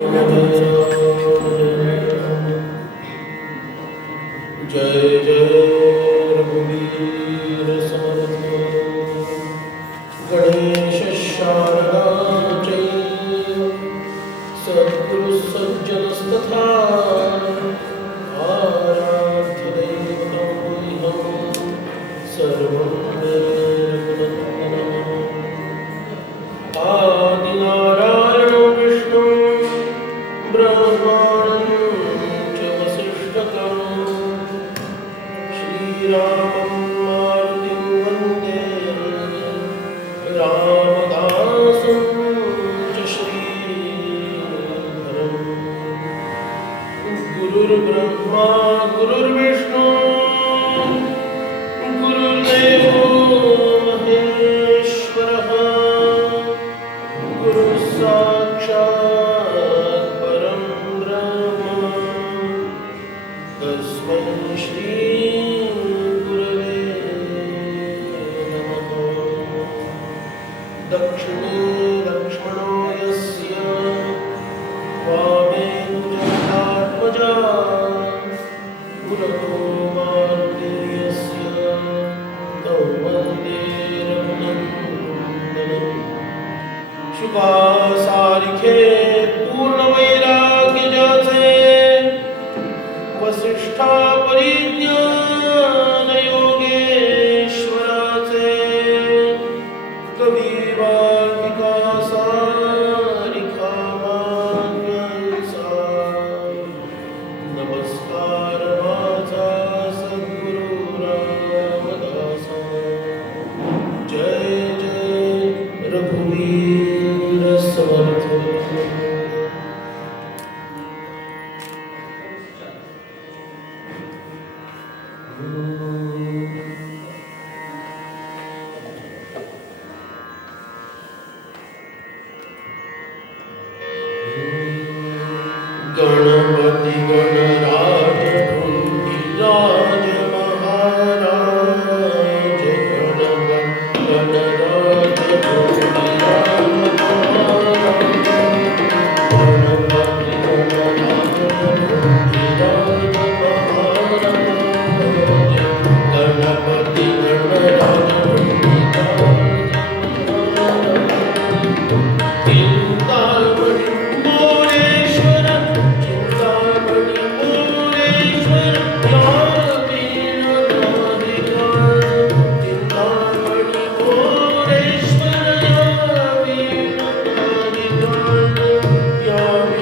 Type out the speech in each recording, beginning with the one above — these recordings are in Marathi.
जय जय रघुवीर समर्थ गणेश शारदा जय सद्गुरु सज्जनस्तथा आराध्य दैवतं सर्वं निर्गुणवन्दनम् आदिनारायणो विष्णु ब्रह्माणं च वसिष्ठकम् श्रीरामं मारुतिं वन्दे रामदासं च श्रीधरम् गुरुर्ब्रह्मा गुरुर्विष्णु गुरुर्देवो महेश्वरः गुरुः साक्षात् परं ब्रह्म तस्मै श्री गुरवे नमः। दक्षिणे लक्ष्मणो यस्य वामे जगदात्मजा पुरतो मारुतिर्यस्य तं वन्दे रघुनन्दनम्। शुभासारिखे पूर्णवैराग्य ज्याचे वसिष्ठा परिज्ञान योगेश्वराचे कवी वाल्मिका सारिखा मान्यांचा नमस्कार माझा सद्गुरु रामदासा। जय जय रघुवीर समर्थ। गणपति गणराज ढूंढिराज महाराज गणपति गणराज ढूंढिराज महाराज गणपति गणराज ढूंढिराज महाराज गणपति गणराज चिंतामणि मोरेश्वर या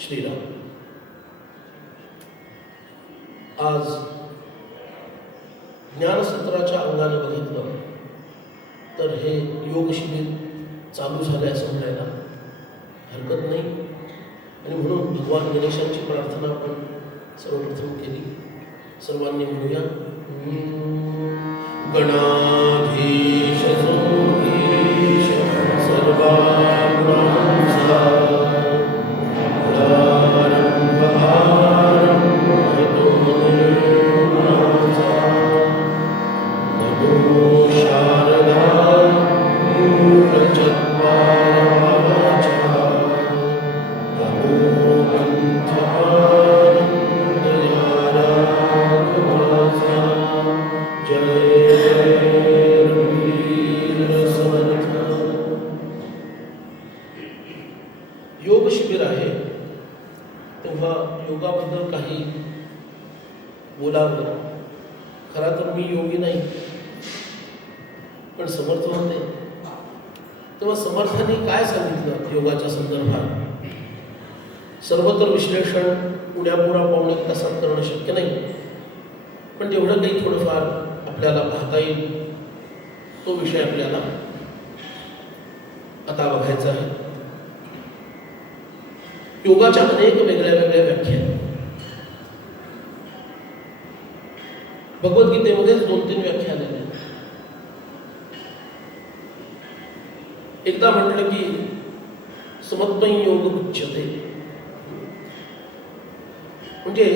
श्रीराम. आज ज्ञानसत्राच्या अंगाने बघितलं तर हे योग शिबिर चालू झाले असं म्हणायला हरकत नाही. आणि म्हणून भगवान गणेशांची प्रार्थना आपण सर्वप्रथम केली. सर्वांनी म्हणूया, गणाधीश सोधीश सर्वांचा योग शिबिर आहे तेव्हा योगाबद्दल काही बोलावं. खरा तर मी योगी नाही, पण समर्थ होते. तेव्हा समर्थांनी काय सांगितलं योगाच्या संदर्भात? सर्वत्र विश्लेषण उड्यापुरा पाऊण एक तासात करणं शक्य नाही, पण जेवढं काही थोडंफार आपल्याला पाहता येईल तो विषय आपल्याला आता बघायचा आहे. योगाच्या अनेक वेगळ्या वेगळ्या व्याख्या भगवद्गीतेमध्ये 2-3 व्याख्या आलेल्या आहेत. एकदा म्हटलं की समत्वं योग उच्यते, म्हणजे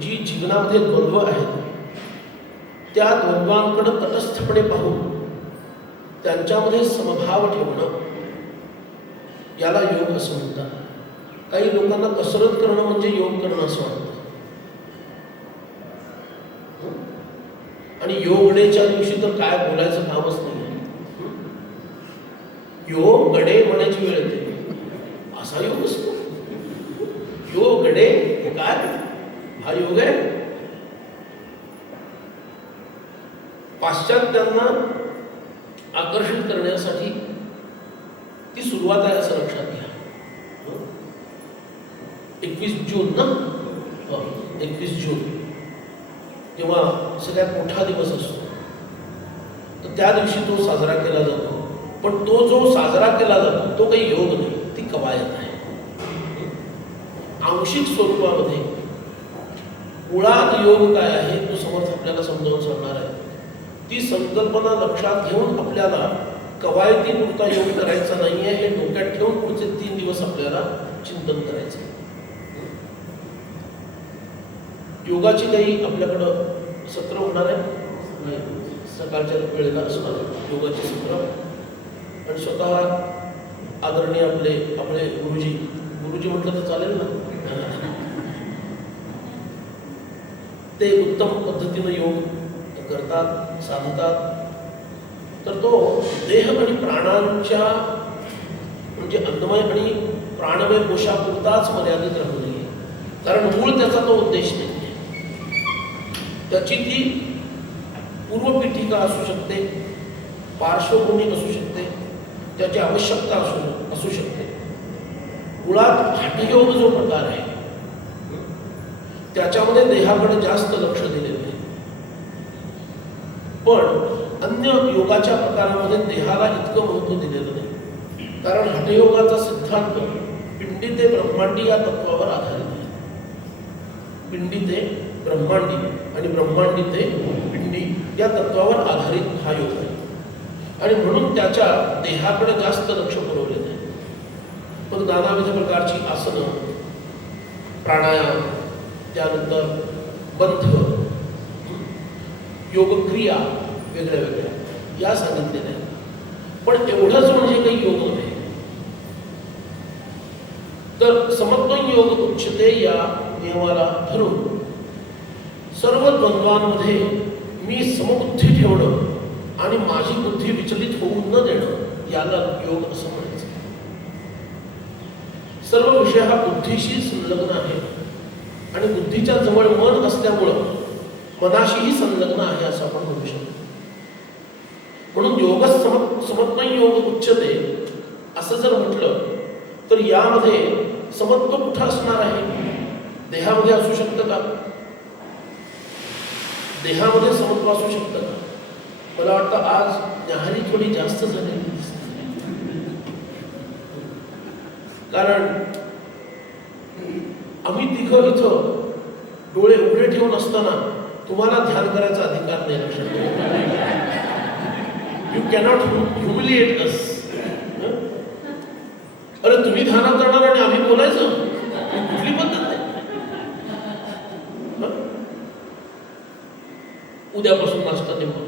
जी जीवनामध्ये द्वंद्व आहेत त्या द्वंद्वांकडे तटस्थपणे पाहून त्यांच्यामध्ये समभाव ठेवणं याला योग असं म्हणतात. काही लोकांना कसरत करणं म्हणजे योग करणं असं वाटतं. आणि योग डेच्या दिवशी तर काय बोलायचं कामच नाही. योग गडे म्हणायची वेळ येते. असा योग असतो योग गडे, काय हा योग आहे? पाश्चात्यांना आकर्षित करण्यासाठी ती सुरुवात आहे असं लक्षात घ्या. 21 जून ना, 21 जून जेव्हा सगळ्यात मोठा दिवस असतो तर त्या दिवशी तो साजरा केला जातो. पण तो जो साजरा केला जातो तो काही योग नाही, ती कवायत आहे. आंशिक स्वरूपामध्ये मुळात योग काय आहे तो समर्थ आपल्याला समजावून सांगणार आहे. ती संकल्पना लक्षात घेऊन आपल्याला कवायतीपुरता योग करायचा नाही आहे हे डोक्यात ठेवून पुढचे 3 दिवस आपल्याला चिंतन करायचं. योगाची काही आपल्याकडं सत्र होणार आहे सकाळच्या वेळेला असणार योगाचे सत्र. आणि स्वतः आदरणीय आपले गुरुजी म्हटलं तर चालेल ना, ते उत्तम पद्धतीनं योग करतात, साधतात. तर तो देह आणि प्राणांच्या म्हणजे अन्नमय आणि प्राणमय कोशापुरताच मर्यादित राहू नये, कारण मूळ त्याचा तो उद्देश नाही. त्याची ती पूर्वपीठिका असू शकते, पार्श्वभूमी असू शकते, त्याची आवश्यकता असू शकते. मुळात हठयोग जो प्रकार आहे त्याच्यामध्ये देहाकडे जास्त लक्ष दिलेलं आहे. पण अन्य योगाच्या प्रकारामध्ये देहाला इतकं महत्त्व दिलेलं नाही, कारण हठयोगाचा सिद्धांत पिंडी ते ब्रह्मांडी या तत्वावर आधारित आहे. पिंडी ते ब्रह्मांडी आणि ब्रह्मांडी ते पिंडी या तत्वावर आधारित हा योग आहे. आणि म्हणून त्याच्या देहाकडे जास्त लक्ष पुरवलेलं आहे. मग नानाविध प्रकारची आसनं, प्राणायाम, त्यानंतर बंध, योगक्रिया वेगळ्या वेगळ्या या सांगितलेल्या आहेत. पण एवढंच म्हणजे काही योग नाही. तर समत्वं योग उच्यते या नियमाला धरून सर्व द्वंद्वांमध्ये मी समबुद्धी ठेवणं आणि माझी बुद्धी विचलित होऊ न देणं याला योग असं म्हणायचं. सर्व विषय हा बुद्धीशी संलग्न आहे आणि बुद्धीच्या जवळ मन असल्यामुळं मनाशीही संलग्न आहे असं आपण म्हणू शकतो. म्हणून योग समत्वं योग उच्यते असं जर म्हटलं तर यामध्ये समत्व कुठं असणार आहे? देहामध्ये असू शकतं का? देहामध्ये समत्व असू शकतं का? मला वाटतं आज न्याहारी थोडी जास्त झालेली दिसते. कारण आम्ही तिघं इथं डोळे उघडे ठेवून असताना तुम्हाला ध्यान करायचा अधिकार नाही. लक्षात ठेवा, यू कॅनॉट ह्युमिलिएट अस. अरे तुम्ही ध्यानात जाणार आणि आम्ही बोलायचं, कुठली पद्धत आहे? उद्यापासून नाश्ता तेव्हा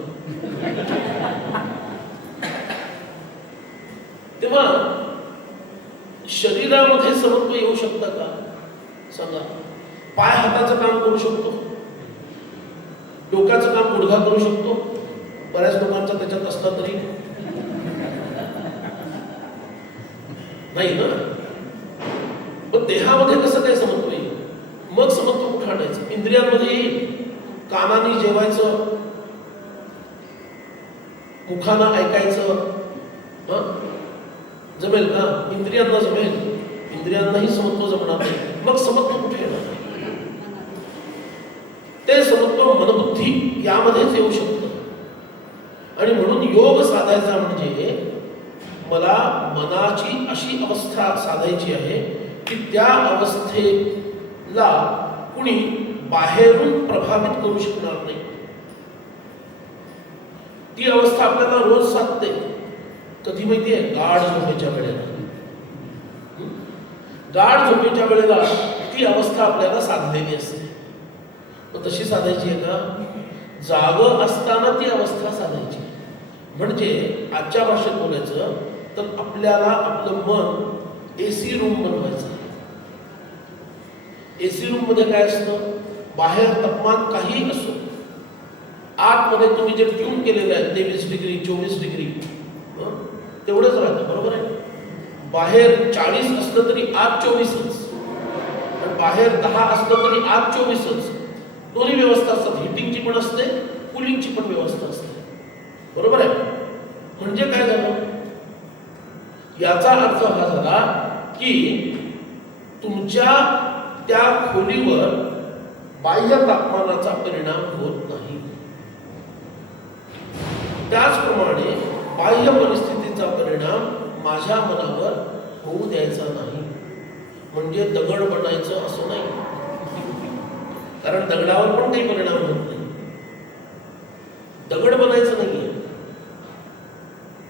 तेव्हा शरीरामध्ये समत्व येऊ शकतं का? सांगा. पाय हाताचं काम करू शकतो, डोक्याचं काम गुडघा करू शकतो. बऱ्याच लोकांचा त्याच्यात असला तरी नाही ना. पण देहामध्ये कसं काय समत्व येईल? मग समत्व कुठं आणायचं? इंद्रियांमध्ये येईल. कानाने जेवायचं, मुखानं ऐकायचं, जमेल का? इंद्रियांना जमेल? इंद्रियांनाही समत्व जमणार नाही. मग समत्व कुठे येणार? ते समत्व मनबुद्धी यामध्येच येऊ शकतं. आणि म्हणून योग साधायचा म्हणजे मला मनाची अशी अवस्था साधायची आहे की त्या अवस्थेला कुणी बाहेरून प्रभावित करू शकणार नाही. ती अवस्था आपल्याला रोज साधते. कधी माहितीये? गाढ झोपेच्या वेळेला. गाढ झोपेच्या वेळेला ती अवस्था आपल्याला साधलेली असते. मग तशी साधायची आहे का? जाग असताना ती अवस्था साधायची. म्हणजे आजच्या भाषेत बोलायचं तर आपल्याला आपलं मन एसी रूम बनवायचं. एसी रूम मध्ये काय असतं? बाहेर तापमान काही असो, आतमध्ये तुम्ही जे ट्यून केलेलं आहे 23 डिग्री 24 डिग्री तेवढंच राहतं. बरोबर आहे? बाहेर 40 असलं तरी आत 24च, आणि बाहेर 10 असलं तरी आत 24च. दोन्ही व्यवस्था असतात. हिटिंगची पण असते, कुलिंगची पण व्यवस्था असते. बरोबर आहे? म्हणजे काय झालं? याचा अर्थ हा झाला की तुमच्या त्या खोलीवर बाह्य तापमानाचा परिणाम होत नाही. त्याचप्रमाणे बाह्य परिस्थितीचा परिणाम माझ्या मनावर होऊ द्यायचा नाही. म्हणजे दगड बनायचं असं नाही, कारण दगडावर पण काही परिणाम होत नाही. दगड बनायचं नाहीये,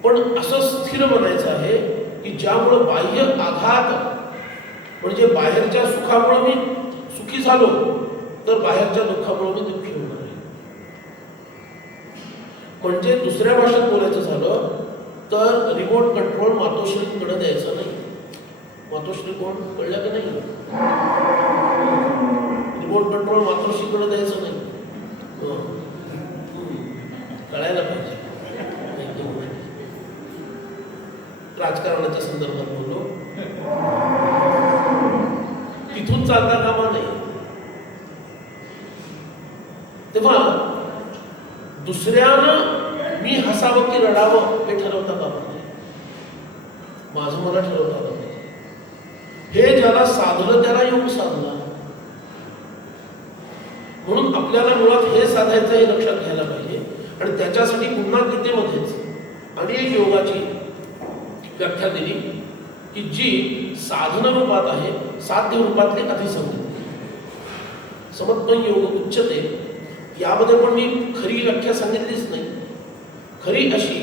पण असं स्थिर बनायचं आहे की ज्यामुळं बाह्य आघात, म्हणजे बाहेरच्या सुखामुळे मी सुखी झालो तर बाहेरच्या दुःखामुळे मी दुःखी होणार आहे. म्हणजे दुसऱ्या भाषेत बोलायचं झालं तर रिमोट कंट्रोल मातोश्रीकडे द्यायचं नाही. मातोश्री कोण? कळलं की नाही? रिमोट कंट्रोल मातोश्रीकडे द्यायचं नाही. कळायला पाहिजे. राजकारणाच्या संदर्भात बोललो, तिथून चालता कामा नाही. तेव्हा दुसऱ्यानं मी हसावं की रडावं हे ठरवता कामा नाही. माझं मला ठरवता कामा नाही. हे ज्याला साधलं त्याला योग साधला. म्हणून आपल्याला मुळात हे साधायचं हे लक्षात घ्यायला पाहिजे. आणि त्याच्यासाठी पुन्हा गीतेमध्येच अनेक योगाची व्याख्या दिली की जी साधन रूपात आहे, साध्य रूपातले आधी सांगितले. समत्वं योग उच्यते यामध्ये पण मी खरी व्याख्या सांगितलीच नाही. खरी अशी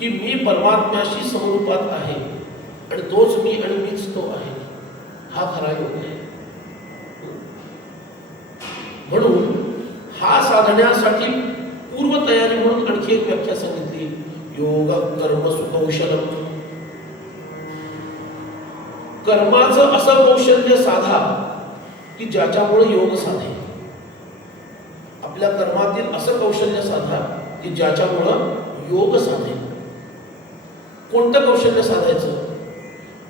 की मी परमात्म्याशी समरूपात आहे आणि तोच मी आणि मीच तो आहे. हा खरा योग आहे. म्हणून हा साधण्यासाठी पूर्वतयारी म्हणून आणखी एक व्याख्या सांगितली, योग कर्म सुकौशलम. कर्माचं असं कौशल्य साधा की ज्याच्यामुळे योग साधे. आपल्या कर्मातील असं कौशल्य साधा की ज्याच्यामुळं योग साधे. कोणतं कौशल्य साधायचं?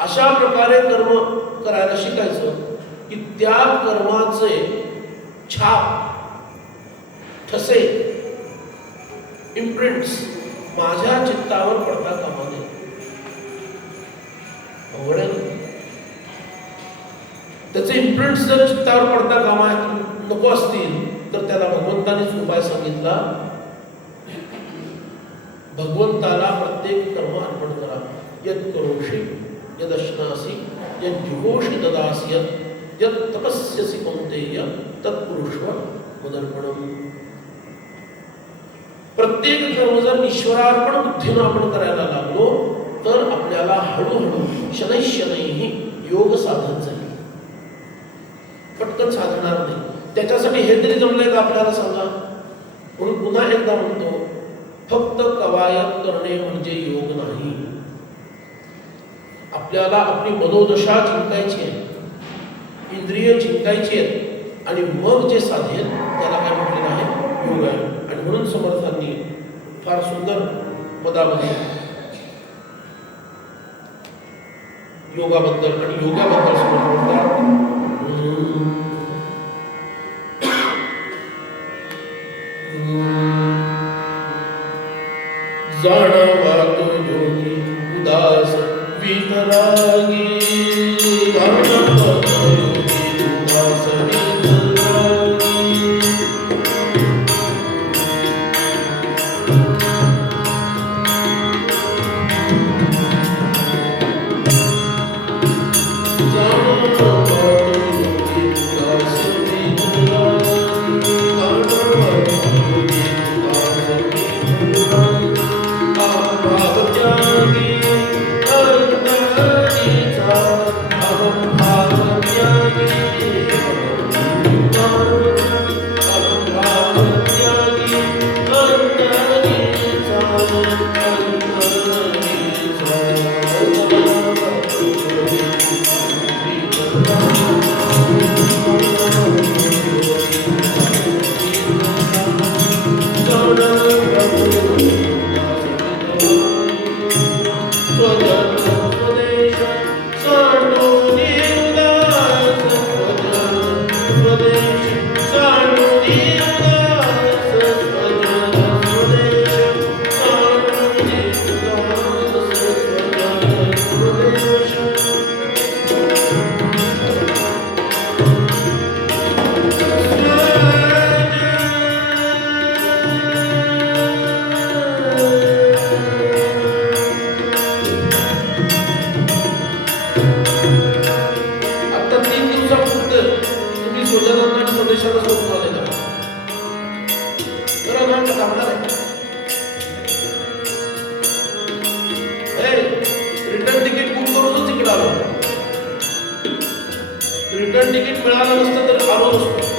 अशा प्रकारे कर्म करायला शिकायचं की त्या कर्माचे छाप, ठसे, इम्प्रिंट्स माझ्या चित्तावर पडता कामा नये. अवघड आहे ना? त्याचे इम्प्रिंट्स जर चित्तावर पडता कामा नको असतील तर त्याला भगवंतानेच उपाय सांगितला. भगवंताला प्रत्येक कर्म अर्पण करा. यत् करोषि यदश्नासि यज्जुहोषि ददासि यत् तपस्यसि कौन्तेय तत्कुरुष्व मदर्पणम्. प्रत्येक कर्म जर ईश्वरार्पण बुद्धीनं आपण करायला लागलो तर आपल्याला हळूहळू शनैशनैही योग साधत जाईल. पटकन साधणार नाही. त्याच्यासाठी हे तरी जमलंय का आपल्याला सांगा? म्हणून पुन्हा एकदा म्हणतो, फक्त कवायत करणे म्हणजे योग नाही. आपल्याला आपली मनोदशा जिंकायची आहे, इंद्रिय जिंकायची आहेत आणि मग जे साधेल त्याला काय म्हटलेलं आहे? योग आहे. आणि म्हणून समर्थांनी फार सुंदर पदामध्ये योगाबद्दल आणि योगाबद्दल समर्थ म्हणतात, जाणावा तो योगी उदास वितरागी. जाणावा तो योगी उदास वितरागी. रिटर्न तिकीट बुक करूनच तिकीट आलो. रिटर्न तिकीट मिळालं नसतं तर आलो नसतो.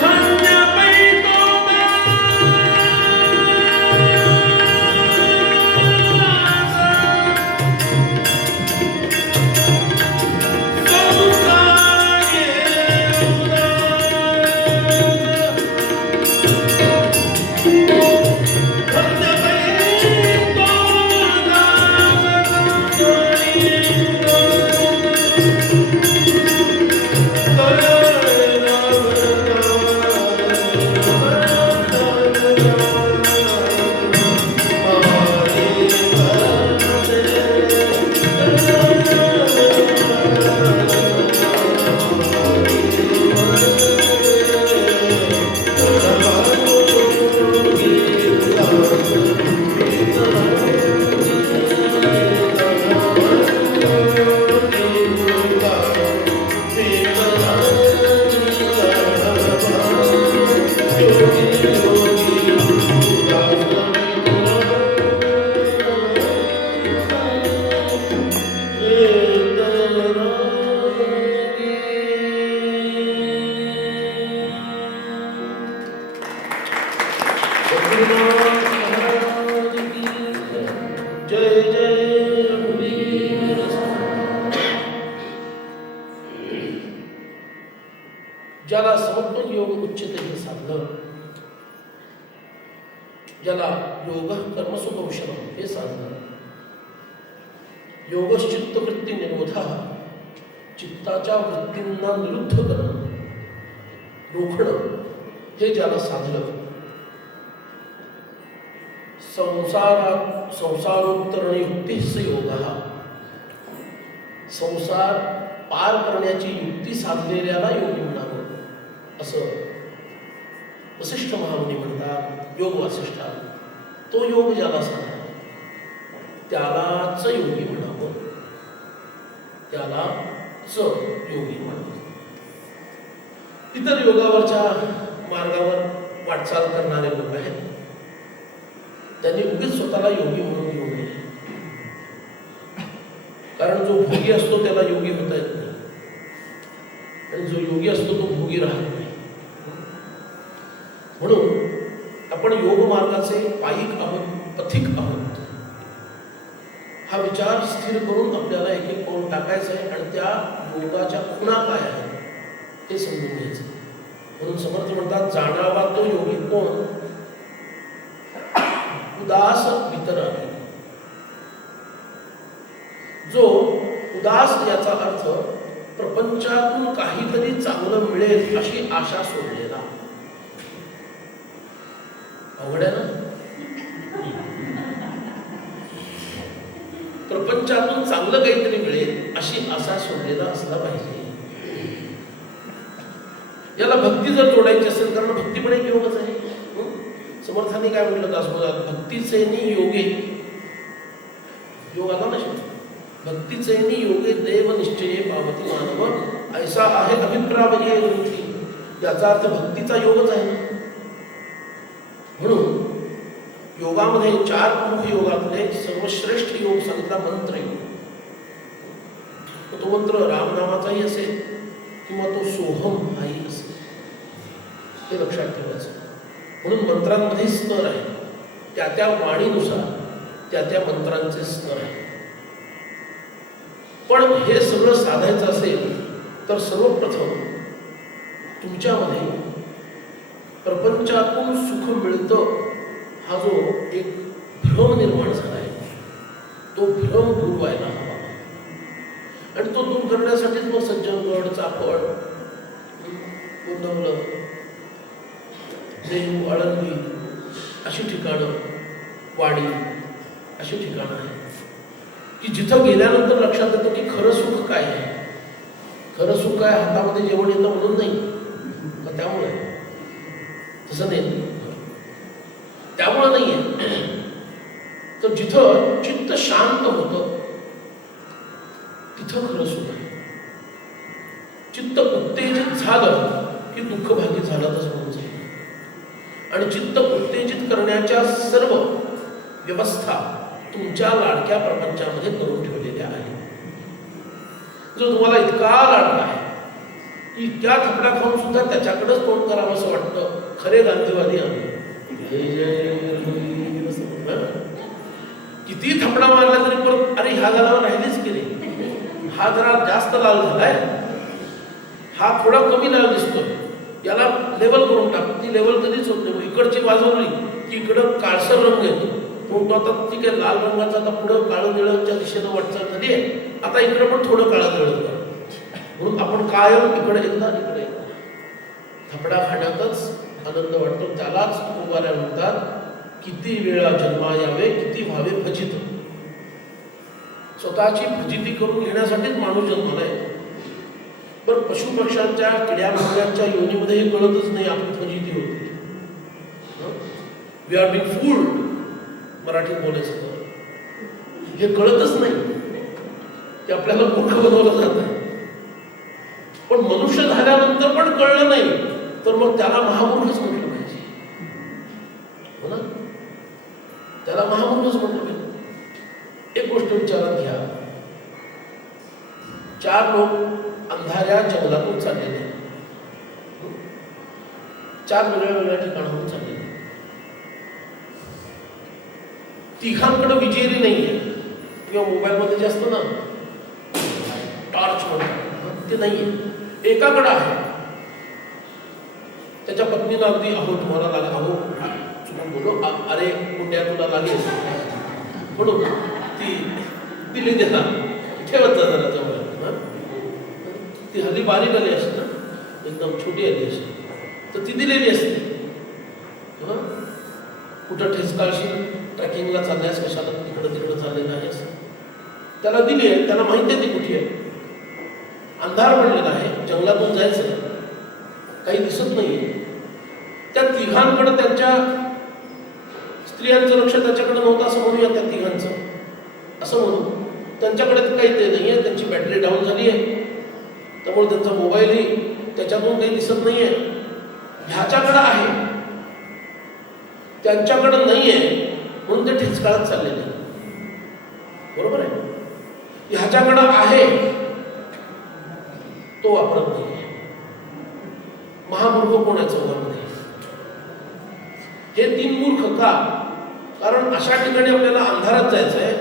धन्य सद्गुरुनाथ महाराज की जय जय रघुवीर ज्याला समर्पण योग उच्चते हे साधलं, ज्याला योग कर्मसु कौशलम हे साधलं, योगश्चित्त वृत्ती निरोध, चित्ताच्या वृत्तींना निरुद्ध करणं, रोखणं, हे ज्याला साधलं, संसारोत्तरणयुक्तिः योग, संसार पार करण्याची युक्ती साधलेल्याला योगी म्हणावं असं वसिष्ठ महामुनी म्हणतात. योग वासिष्ठात तो योग ज्याला साधला त्यालाच योगी म्हणावं, त्यालाच योगी म्हणावं. इतर योगावरच्या मार्गावर वाटचाल करणारे लोक आहेत, त्यांनी उगीच स्वतःला योगी म्हणून घेऊ नये. कारण जो भोगी असतो त्याला योगी होता येत नाही, आणि जो योगी असतो तो भोगी राहत नाही. म्हणून आपण योग मार्गाचे पायिक आहोत, पथिक आहोत, हा विचार स्थिर करून आपल्याला एक एक पाऊल टाकायचं आहे आणि त्या योगाच्या खुणा काय आहेत हे समजून घ्यायचं. म्हणून समर्थ म्हणतात, जाणावा तो योगी कोण, उदास वितरागी. जो उदास याचा अर्थ प्रपंचातून काहीतरी चांगलं मिळेल अशी आशा सोडलेला. अवघड आहे ना. प्रपंचातून चांगलं काहीतरी मिळेल अशी आशा सोडलेला असला पाहिजे. याला भक्ती जर जोडायची असेल, कारण भक्ती पण एक योगच आहे. समर्थांनी काय म्हटलं दासबोधात, भक्तीचेनी योगे, योग आला ना शब्द, भक्तीचेनी योगे देव निश्चये पावती मानव, ऐसा आहे अभिप्राय ग्रंथी. याचा अर्थ भक्तीचा योगच आहे. म्हणून योगामध्ये 4 प्रमुख योगातले सर्वश्रेष्ठ योग सांगितला मंत्र योग. तो मंत्र रामनामाचाही असेल किंवा तो सोहम हाही असेल, हे लक्षात ठेवायचं. म्हणून मंत्रांमध्ये स्तर आहे, त्या त्या वाणीनुसार त्या त्या मंत्रांचे स्तर आहे. पण हे सगळं साधायचं असेल तर सर्वप्रथम तुमच्यामध्ये प्रपंचातून सुख मिळतं हा जो एक भ्रम निर्माण झाला आहे, तो भ्रम दूर व्हायला हवा. आणि तो दूर करण्यासाठीच मग सज्जनगड, चाफळ, उन्नवलं, देहू, आळंदी अशी ठिकाणं, वाडी अशी ठिकाणं आहेत की जिथं गेल्यानंतर लक्षात येतं की खरं सुख काय आहे. खरं सुख काय हातामध्ये जेवण येतं म्हणून नाही, त्यामुळे तसं नाही, त्यामुळं नाही आहे. तर जिथं चित्त शांत होतं तिथं खरं सुख आहे. चित्त उत्तेजित झालं की दुःख भागी झालं तसं होऊन जाईल. आणि चित्त उत्तेजित करण्याच्या सर्व व्यवस्था तुमच्या लाडक्या प्रपंचामध्ये करून ठेवलेल्या आहेत. जो तुम्हाला इतका लाडका आहे की त्या थपडा खाऊन सुद्धा त्याच्याकडेच तोंड करावं असं वाटतं. खरे गांधीवादी आम्ही, किती थपडा मारला तरी परत अरे ह्या गालावर राहिलीच की नाही, हा जरा जास्त लाल झालाय, हा थोडा कमी लाल दिसतोय, याला लेवल करून टाक. ती लेवल कधीच होत नाही. इकडची वाजवली की इकडं काळसर रंग येतो, तो आता ठीक आहे लाल रंगाचा, आता पुढं काळं निळच्या दिशेनं वाटचाल झाली आहे, आता इकडं पण थोडं काळं निळं कर. म्हणून आपण कायम इकडे एकदा इकडे एकदा थपडा खाण्यातच आनंद वाटतो. त्यालाच तुकोबाऱ्या म्हणतात, किती वेळा जन्मा यावे किती व्हावे फजित. स्वतःची फजिती करून घेण्यासाठीच माणूस जन्माला येतो. पण पशुपक्ष्यांच्या, किड्या मुंग्यांच्या योनीमध्ये हे कळतच नाही आपली फजिती होते. वी आर बीइंग फूल्ड, मराठीत बोलायचं तर हे कळतच नाही की आपल्याला मूर्ख बनवलं जात आहे. पण मनुष्य झाल्यानंतर पण कळलं नाही तर मग त्याला महामूर्खच म्हटलं पाहिजे. हो ना, त्याला महामूर्खच म्हटलं पाहिजे. एक गोष्ट विचारात घ्या, 4 लोक अंधाऱ्या जंगलातून चाललेले, 4 वेगळ्या वेगळ्या ठिकाणाहून चाललेले. तिघांकडे विजेरी नाही आहे, किंवा मोबाईलमध्ये जे असतं ना टॉर्च म्हणतात ते नाही आहे, एकाकडे आहे. त्याच्या पत्नीला अगदी अहो तुम्हाला लागेल, अहो चुकून बोलो, अरे कुंड्या तुला लागेल म्हणून ती दिली त्याला, ठेवत जा जरा जवळ. ती हल्ली बारीक आली असते ना, एकदम छोटी आली असते तर ती दिलेली असते. कुठं ठेचकाळशील, ट्रॅकिंगला चालल्यास कशाला तिकडं तिकडं चाललेलं आहेस, त्याला दिली आहे, त्याला माहिती आहे ती कुठे आहे. अंधार पडलेला आहे, जंगलातून जायचं, काही दिसत नाहीये. त्या तिघांकडे त्यांच्या स्त्रियांचं लक्ष त्याच्याकडे नव्हतं असं म्हणूया, त्या तिघांचं असं म्हणू. त्यांच्याकडे काही ते नाही आहे, त्यांची बॅटरी डाऊन झाली आहे, त्यामुळे त्यांचा मोबाईलही त्याच्यातून काही दिसत नाही आहे. ह्याच्याकडं आहे, त्यांच्याकडं नाही आहे, म्हणून ते ठिचकाळत चाललेले. बरोबर आहे. ह्याच्याकडं आहे, तो वापरत नाही आहे. महामूर्ख कोण आहे चौघांमध्ये? हे तीन मूर्ख का? कारण अशा ठिकाणी आपल्याला अंधारात जायचं आहे,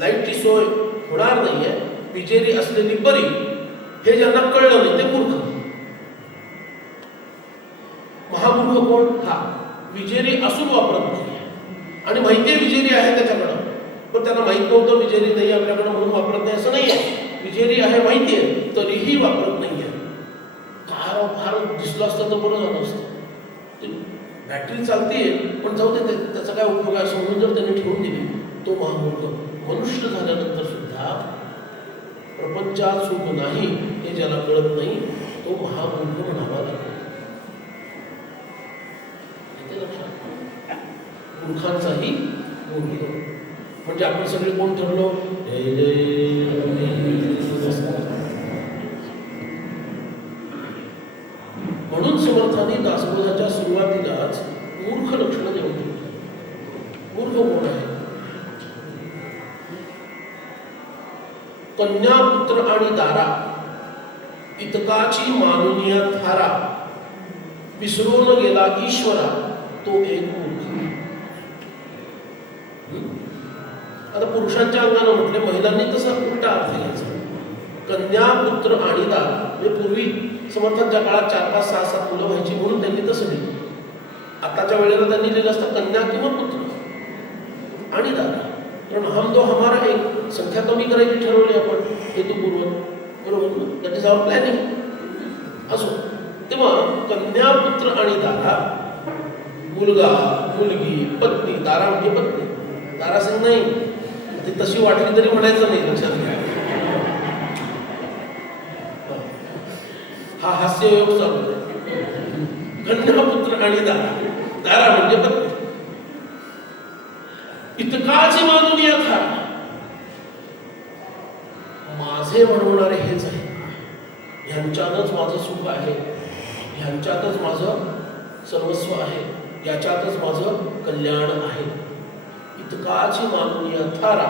लाईटची सोय होणार नाहीये, विजेरी असलेली बरी, हे ज्यांना कळलं नाही ते मूर्ख. महामूर्ख कोण? हा विजेरी असून वापरत नाही आणि माहितीये विजेरी आहे त्याच्याकडं, पण त्यांना माहित नव्हतं विजेरी नाही आपल्याकडं म्हणून वापरत नाही असं नाही आहे. विजेरी आहे माहितीये तरीही वापरत नाहीये. फार दिसलं असतं तर बरं झालं असतं. बॅटरी चालतीये पण जाऊ दे, त्याचा काय उपयोग आहे समजून जर त्याने ठेवून दिली, तो महामूर्ख. मनुष्य झाल्यानंतर सुद्धा प्रपंचात सुख नाही हे ज्याला कळत नाही तो महामूर्ख म्हणावा लागेल. मूर्खांचाही मूर्ख. म्हणजे आपण सगळे कोण ठरलो? म्हणून समर्थांनी दासबोधाच्या सुरुवातीलाच मूर्ख लक्षणं देऊन दिली. मूर्ख कोण आहे? कन्या पुत्र आणि दारा इतकाची मानुनिया थारा, विसरून गेला ईश्वरा तो एक मूर्ख. आता पुरुषांच्या अंगानं म्हटले, महिलांनी तसा उलटा अर्थ घ्यायचा. कन्या पुत्र आणि दारा म्हणजे पूर्वी समर्थांच्या काळात 4, 5, 6, 7 मुलं व्हायची म्हणून त्यांनी तसं लिहिलं. आताच्या वेळेला त्यांनी लिहिलं असतं कन्या किंवा पुत्र आणि दारा. कारण हम दो हमारा एक, संख्या कमी करायची ठरवली आपण हेतुपूर्वक, बरोबर ना? That is our planning. असो, तेव्हा कन्या पुत्र आणि दारा, मुलगा मुलगी पत्नी, दारा म्हणजे पत्नी, दारासिंग नाही ती तशी वाटली तरी म्हणायचं नाही, लक्षात घ्या. हा हास्ययोग चालू आहे. कन्या पुत्र आणि दारा, दारा म्हणजे पत्नी. इतकाची मानुनिया थारा, माझे म्हणवणारे हेच आहे, ह्यांच्यातच माझं सुख आहे, ह्यांच्यातच माझं सर्वस्व आहे, याच्यातच माझं कल्याण आहे. इतकाची मानुनिया थारा.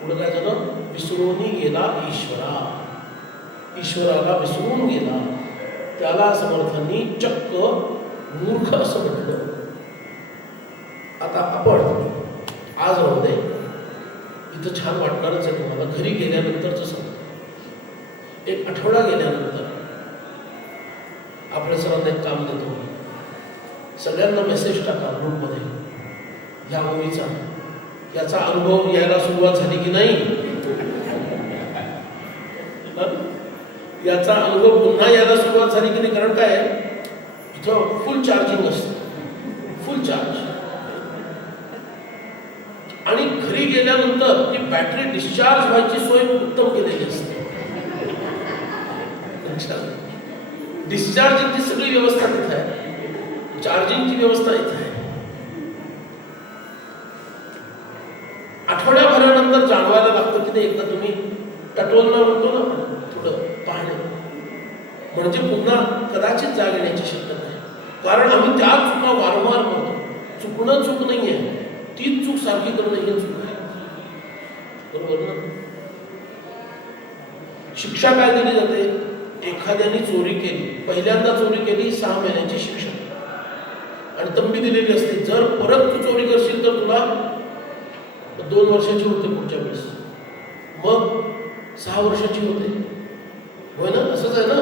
पुढे काय झालं? विसरून गेला ईश्वरा, ईश्वराला विसरून गेला. त्याला समर्थांनी चक्क मूर्ख असं म्हटलं. आता आपण आज राहू दे, इथं छान वाटणारच आहे तुम्हाला. घरी गेल्यानंतरच सांगतो, एक आठवडा गेल्यानंतर आपल्या सरांना एक काम देतो, सगळ्यांना मेसेज टाका ग्रुपमध्ये ह्या मूवीचा, याचा अनुभव यायला सुरुवात झाली की नाही, याचा अनुभव पुन्हा यायला सुरुवात झाली की नाही. कारण काय इथं फुल चार्जिंग असतं, फुल चार्ज. आणि घरी गेल्यानंतर ती बॅटरी डिस्चार्ज व्हायची सोय उत्तम केलेली असते. डिस्चार्जिंगची सगळी व्यवस्था तिथे आहे, चार्जिंगची व्यवस्था इथे आहे. आठवड्याभरानंतर जाणवायला लागतं की ते एकदा तुम्ही टटोलला म्हणतो ना थोडं पाहणे, म्हणजे पुन्हा कदाचित जाग येण्याची शक्यता आहे. कारण आम्ही त्या चुका वारंवार करतो. चुकणं चूक नाही आहे, तीच चूक सारखी करणं हे चूक आहे, बरोबर ना? शिक्षा काय दिली जाते? एखाद्याने चोरी केली, पहिल्यांदा चोरी केली 6 महिन्याची शिक्षा आणि तंबी दिलेली असते. जर परत तू चोरी करशील तर तुला 2 वर्षाची होते पुढच्या वेळेस, मग 6 वर्षाची होते. होय ना, असंच आहे ना,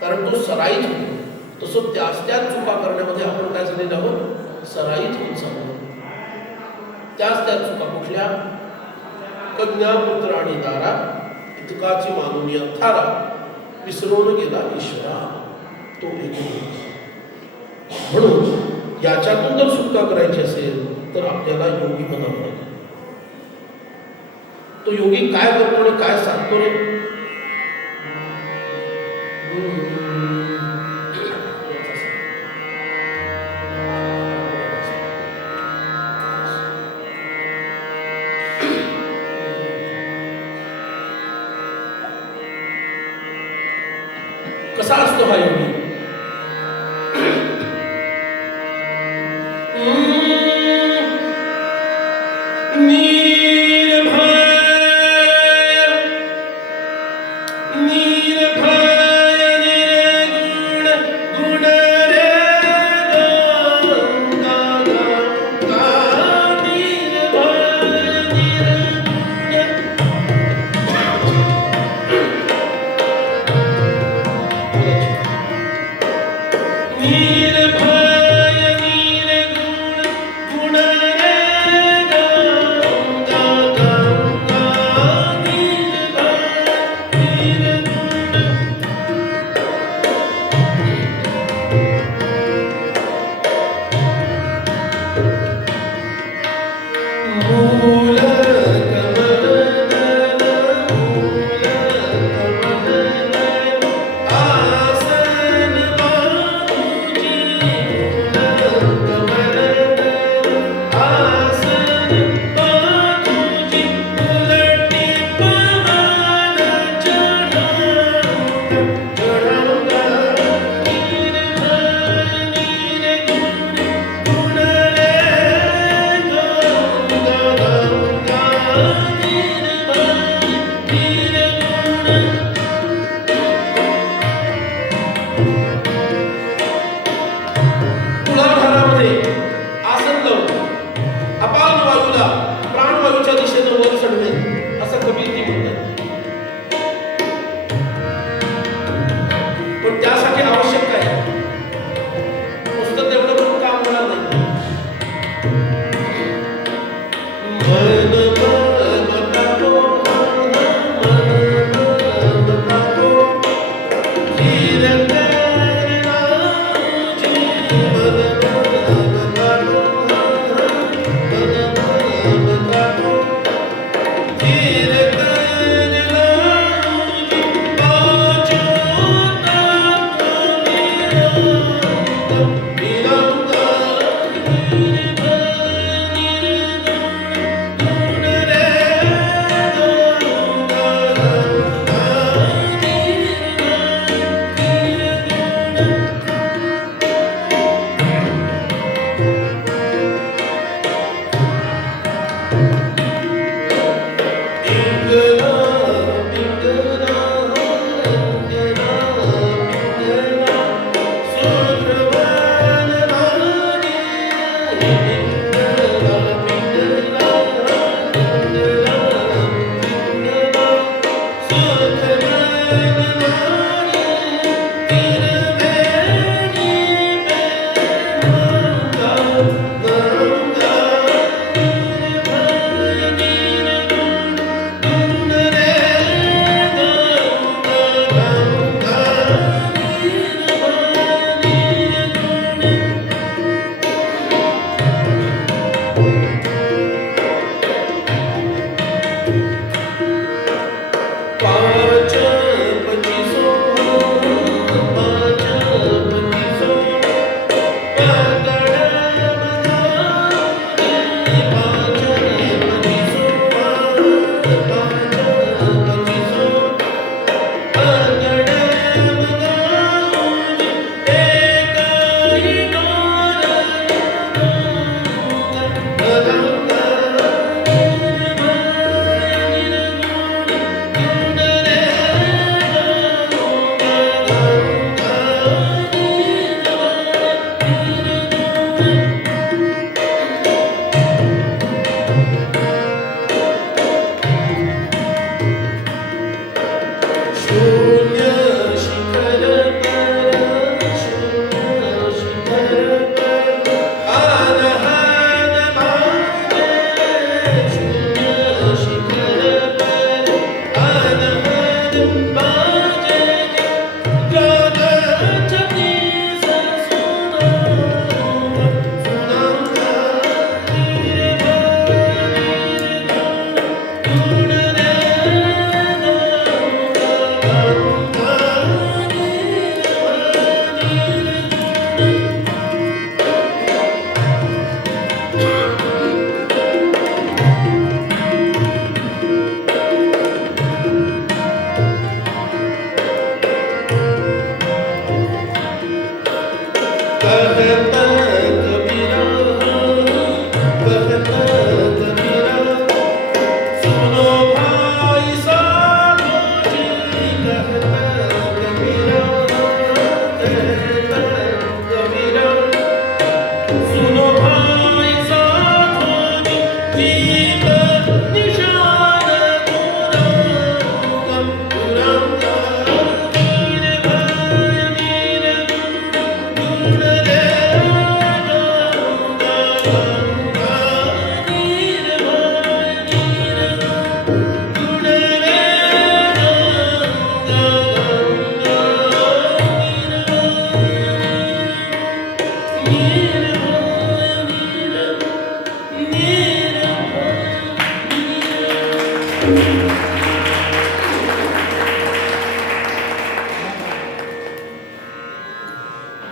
कारण तो सराईत होतो. तसं त्याच चुका करण्यामध्ये आपण काय झालेलं आहोत, सराईत होत चाललो. त्याच चुका कुठल्या, कन्या पुत्र आणि दारा इतकाची माननीय थारा, विसरून गेला ईश्वरा तो एक. म्हणून याच्यातून जर सुटका करायची असेल तर आपल्याला योगी बनावं लागेल. तो योगी काय करतो आणि काय सांगतो रे, कसा असतो हा योगी.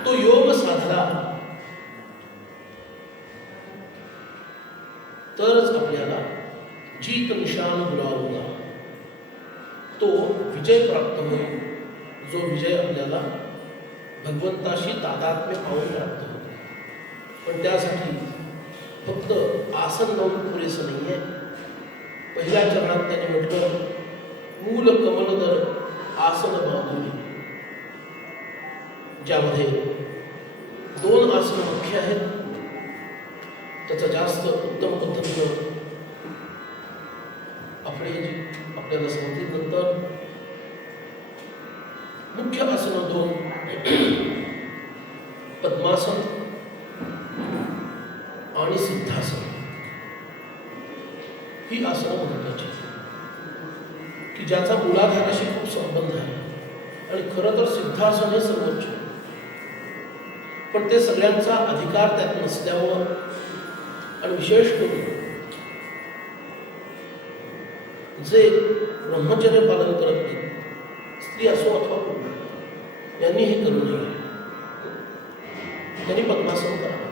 तो योग साधला तरच आपल्याला जीत निशान गुलावला तो विजय प्राप्त होईल, जो विजय आपल्याला भगवंताशी तादात्म्य पाहून प्राप्त होतो. पण त्यासाठी फक्त आसन लावून पुरेसं नाही आहे. पहिल्या चरणात त्यांनी म्हटलं मूल कमलदर आसन बांधुनी, ज्यामध्ये 2 आसन मुख्य आहेत. त्याचा जास्त उत्तम पद्धतीनं आपल्याला सांगतील नंतर. मुख्य आसन 2 पद्मासन आणि सिद्धासन. ही आसनं महत्वाची की ज्याचा मूलाधाराशी खूप संबंध आहे. आणि खरं तर सिद्धासन हे सर्वोच्च, पण ते सगळ्यांचा अधिकार त्यात नसल्यामुळं आणि विशेष करून जे ब्रह्मचर्य पालन करत नाही, स्त्री असो अथवा पुरुष, यांनी हे करू नये. त्यांनी पद्मासन करावं.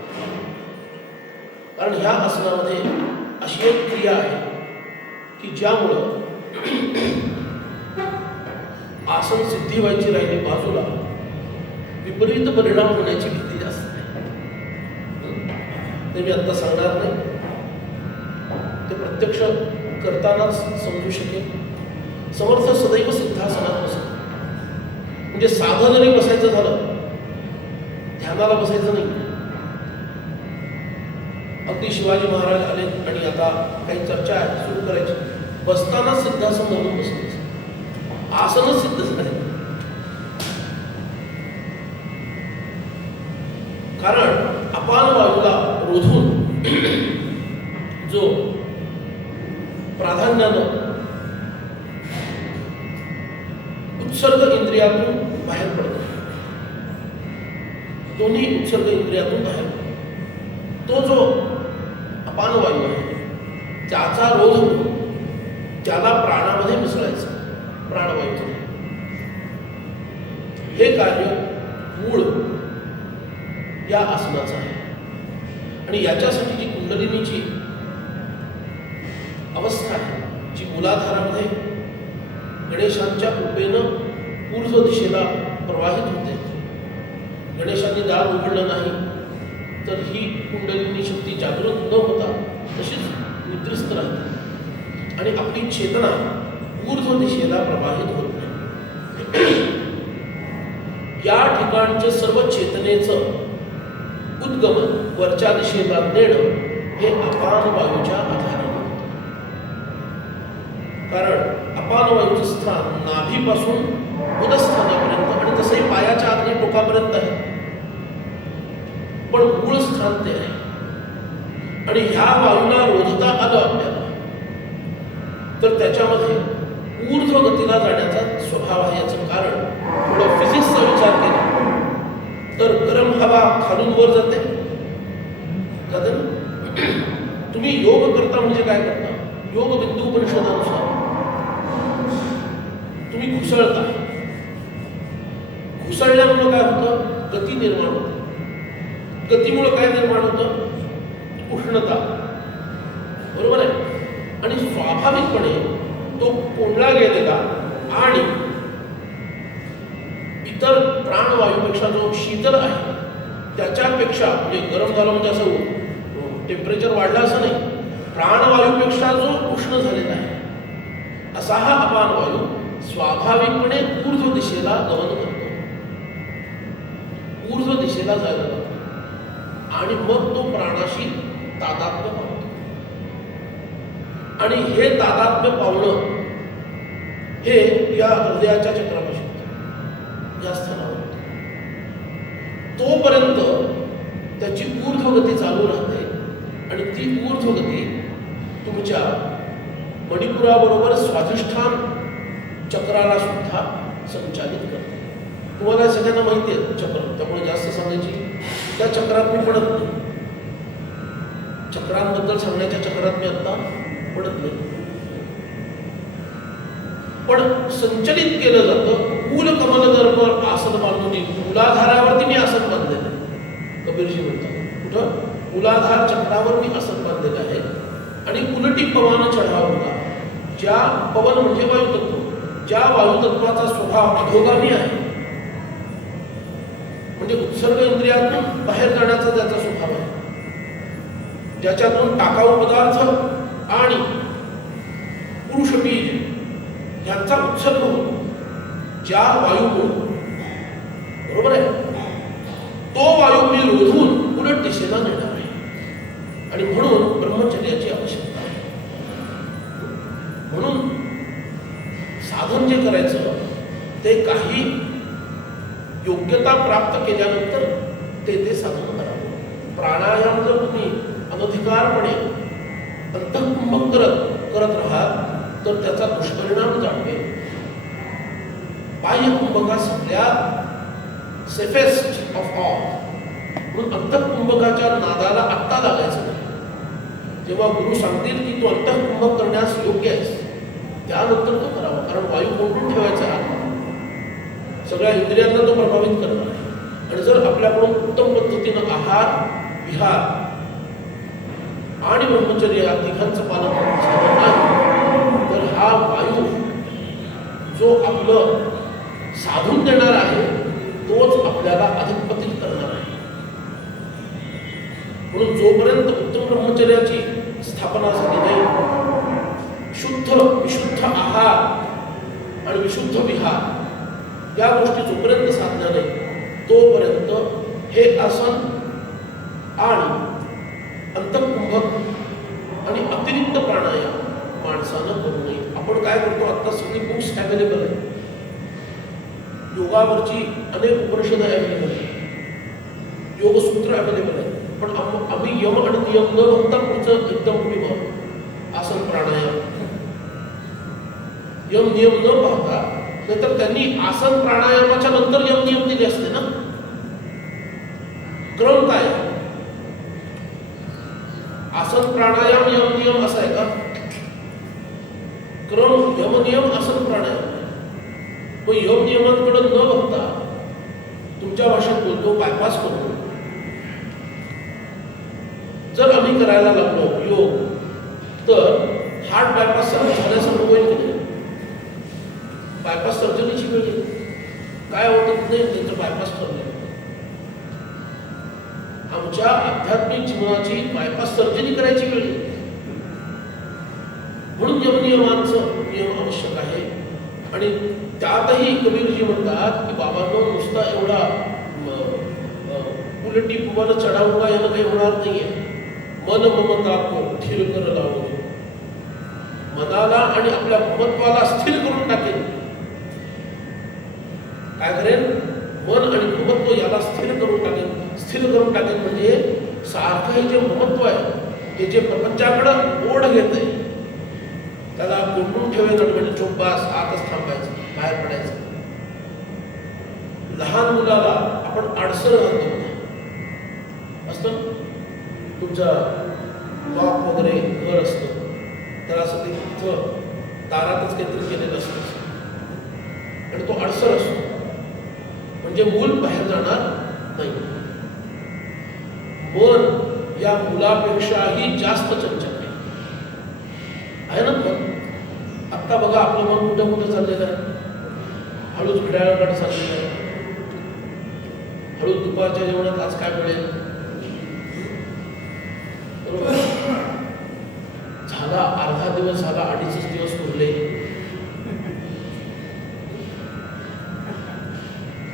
कारण ह्या आसनामध्ये अशी एक क्रिया आहे की ज्यामुळं आसन सिद्धी व्हायची राहिली बाजूला, विपरीत परिणाम होण्याची भीती जास्त आहे. ते मी आता सांगणार नाही, ते प्रत्यक्ष करतानाच समजू शकेल. समर्थ सदैव सिद्धासनात बसतो. म्हणजे साधं जरी बसायचं झालं, ध्यानाला बसायचं नाही. अगदी शिवाजी महाराज आले आणि आता काही चर्चा आहे सुरू करायची, बसतानाच सिद्धासन म्हणून बसण्याचं. आसनच सिद्ध झालं. कारण अपान वायूला रोधून जो प्राधान्यानं उत्सर्ग इंद्रियातून बाहेर पडतो, दोन्ही उत्सर्ग इंद्रियातून बाहेर पडतो, तो जो अपान वायू आहे त्याचा रोध होतो, त्याला प्राणामध्ये मिसळायचं, प्राणवायूचं. हे कार्य मूळ या आसनाचं आहे. आणि याच्यासाठी जी कुंडलिनीची अवस्था आहे, जी मूलाधारामध्ये गणेशांच्या कृपेनं ऊर्ध्व दिशेला प्रवाहित होते. गणेशांनी दार उघडलं नाही तर ही कुंडलिनी शक्ती जागृत न होता तशीच निद्रिस्त राहते आणि आपली चेतना ऊर्ध्व दिशेला प्रवाहित होत नाही. या ठिकाणचे सर्व चेतनेचं उद्गमन वरच्या दिशेला नेणं हे अपान वायूच्या आधाराने होतं. कारण अपान वायूचं स्थान नाभीपासून उदस्थानापर्यंत आणि तसंही पायाच्या अग्नी टोकापर्यंत आहे, पण मूळ स्थान ते आहे. आणि ह्या वायूला रोधता आलं आपल्याला तर त्याच्यामध्ये ऊर्ध्व गतीला जाण्याचा स्वभाव आहे. याचं कारण थोडं फिजिक्सचा विचार केला तर गरम हवा खालून वर जाते ना. तुम्ही योग करता म्हणजे काय करता? योग बिंदू उपनिषदानुसार तुम्ही घुसळता. घुसळल्यामुळं काय होतं? गती निर्माण होते. गतीमुळं काय निर्माण होतं? उष्णता. बरोबर आहे. आणि स्वाभाविकपणे तो कोंडला गेलेला आणि इतर प्राणवायूपेक्षा जो शीतल आहे त्याच्यापेक्षा, म्हणजे गरम झालं म्हणजे असं टेम्परेचर वाढलं असं नाही, प्राणवायूपेक्षा जो उष्ण झालेला आहे असा हा अपान वायू स्वाभाविकपणे ऊर्ध्व दिशेला गमन करतो, ऊर्ध्व दिशेला जायला लागतो आणि मग तो प्राणाशी तादात्म्य पावतो. आणि हे तादात्म्य पावणं हे या हृदयाच्या चक्रापाशी या स्थानावर होतं. तोपर्यंत त्याची ऊर्ध्वगती चालू राहते आणि ती ऊर्ध्वगती तुमच्या मणिपुराबरोबर स्वाधिष्ठान चक्राला सुद्धा संचालित करते. तुम्हाला सगळ्यांना माहिती आहे चक्र, त्यामुळे जास्त सांगायची त्या चक्रात मी पडत नाही. चक्रांबद्दल सांगण्याच्या चक्रात मी आता पडत नाही. पण संचलित केलं जातं मूल कमल दर्भ आसन बांधून. मूलाधारावरती मी आसन बांधलेलं आहे. कबीरजी म्हणतात कुठं, मूलाधार चक्रावर मी आसन बांधलेलं आहे आणि उलटी पवन चढावला. ज्या पवन म्हणजे वायुतत्व, ज्या वायुतत्वाचा स्वभाव अधोगामी आहे, म्हणजे उत्सर्ग इंद्रियातून बाहेर जाण्याचा त्याचा स्वभाव आहे, ज्याच्यातून टाकाऊ पदार्थ आणि पुरुष बीज यांचा उत्सर्ग होतो, ज्या वायूमुळे, बरोबर आहे, तो वायू मी रोधून उलट दिशेला नेणार आहे. आणि म्हणून ब्रह्मचर्याची आवश्यकता आहे. म्हणून साधन जे करायचं ते काही योग्यता प्राप्त केल्यानंतर ते साधन करावं. प्राणायाम जर तुम्ही अनधिकारपणे अंतःकुंभक करत राहाल तर त्याचा दुष्परिणाम जाणवेल. बाह्य कुंभका सगळ्यात सेफेस्ट ऑफ ऑल. म्हणून अंतःकुंभकाच्या नादाला आत्ता लागायचं नाही. जेव्हा गुरु सांगतील की तू अंतःकुंभक करण्यास योग्य आहेस, त्यानंतर तो करावा. कारण वायू कोंडून ठेवायचा आहे, सगळ्या इंद्रियांना तो प्रभावित करणार आहे. आणि जर आपल्याकडून उत्तम पद्धतीनं आहार, विहार आणि ब्रह्मचर्य या तिघांचं पालन झालं नाही तर हा वायू जो आपलं साधून देणार आहे तोच आपल्याला अधःपतित करणार आहे. म्हणून जोपर्यंत उत्तम ब्रह्मचर्याची स्थापना झाली नाही, विशुद्ध आहार आणि विशुद्ध विहार या गोष्टी जोपर्यंत साधल्या नाही तोपर्यंत हे आसन आणि अंतःकुंभक आणि अतिरिक्त प्राणायाम माणसानं करू नये. आपण काय करतो, आता सगळी बुक्स अवेलेबल आहे, योगावरची अनेक उपनिषद अवेलेबल आहे, योगसूत्र अवेलेबल आहे, पण आम्ही यम आणि नियम न बघता पुढचं एकदम पुढे बघतो. आसन प्राणायाम यम नियम न पाहता, नाहीतर त्यांनी आसन प्राणायामाच्या नंतर यम नियम दिले असते ना. क्रम काय, आसन प्राणायाम यम नियम असा आहे का? क्रम यम नियम आसन प्राणायाम. मग यम नियमांकडे न बघता तुमच्या भाषेत बोलतो, बायपास करतो. जर आम्ही करायला लागलो योग तर हार्ट बायपास झाल्यासारखं होईल की नाही? बायपास सर्जरीची वेळ येईल. काय होतं नाही त्यांचं बायपास करणे. आमच्या आध्यात्मिक जीवनाची बायपास सर्जरी करायची वेळ येईल. म्हणून यमनियमांचं नियम आवश्यक आहे. आणि त्यातही कबीरजी म्हणतात की बाबांनो नुसता एवढा उलटी पुवाला चढावून यानं काही होणार नाहीये. मन ममता को स्थिर कर लावो. मनाला आणि आपल्या ममत्वाला स्थिर करून टाकेल. काय करेल? मन आणि ममत्व याला स्थिर करून टाकेल. स्थिर करून टाकेल म्हणजे सारखं हे जे ममत्व आहे, हे जे प्रपंचाकडं ओढ घेत आहे, त्याला कोंडून ठेवायचं. म्हणजे चोपास आतच थांबायचं, बाहेर पडायचं. लहान मुलाला आपण आडसर घालतो असतं, तुमचा लॉक वगैरे घर असतं, तर असं ते तिथं दारातच काहीतरी केलेलं असतं आणि तो अडसर असतो. म्हणजे मूल बाहेर जाणार नाही. मन या मुलापेक्षाही जास्त चंचल आहे ना. पण आत्ता बघा आपलं मन कुठं कुठं चाललेलं आहे. हळूच घड्याळाकडे चाललेलं आहे. हळूच दुपारच्या जेवणात आज काय मिळेल, झाला अर्धा दिवस झाला, 2.5 दिवस उरले.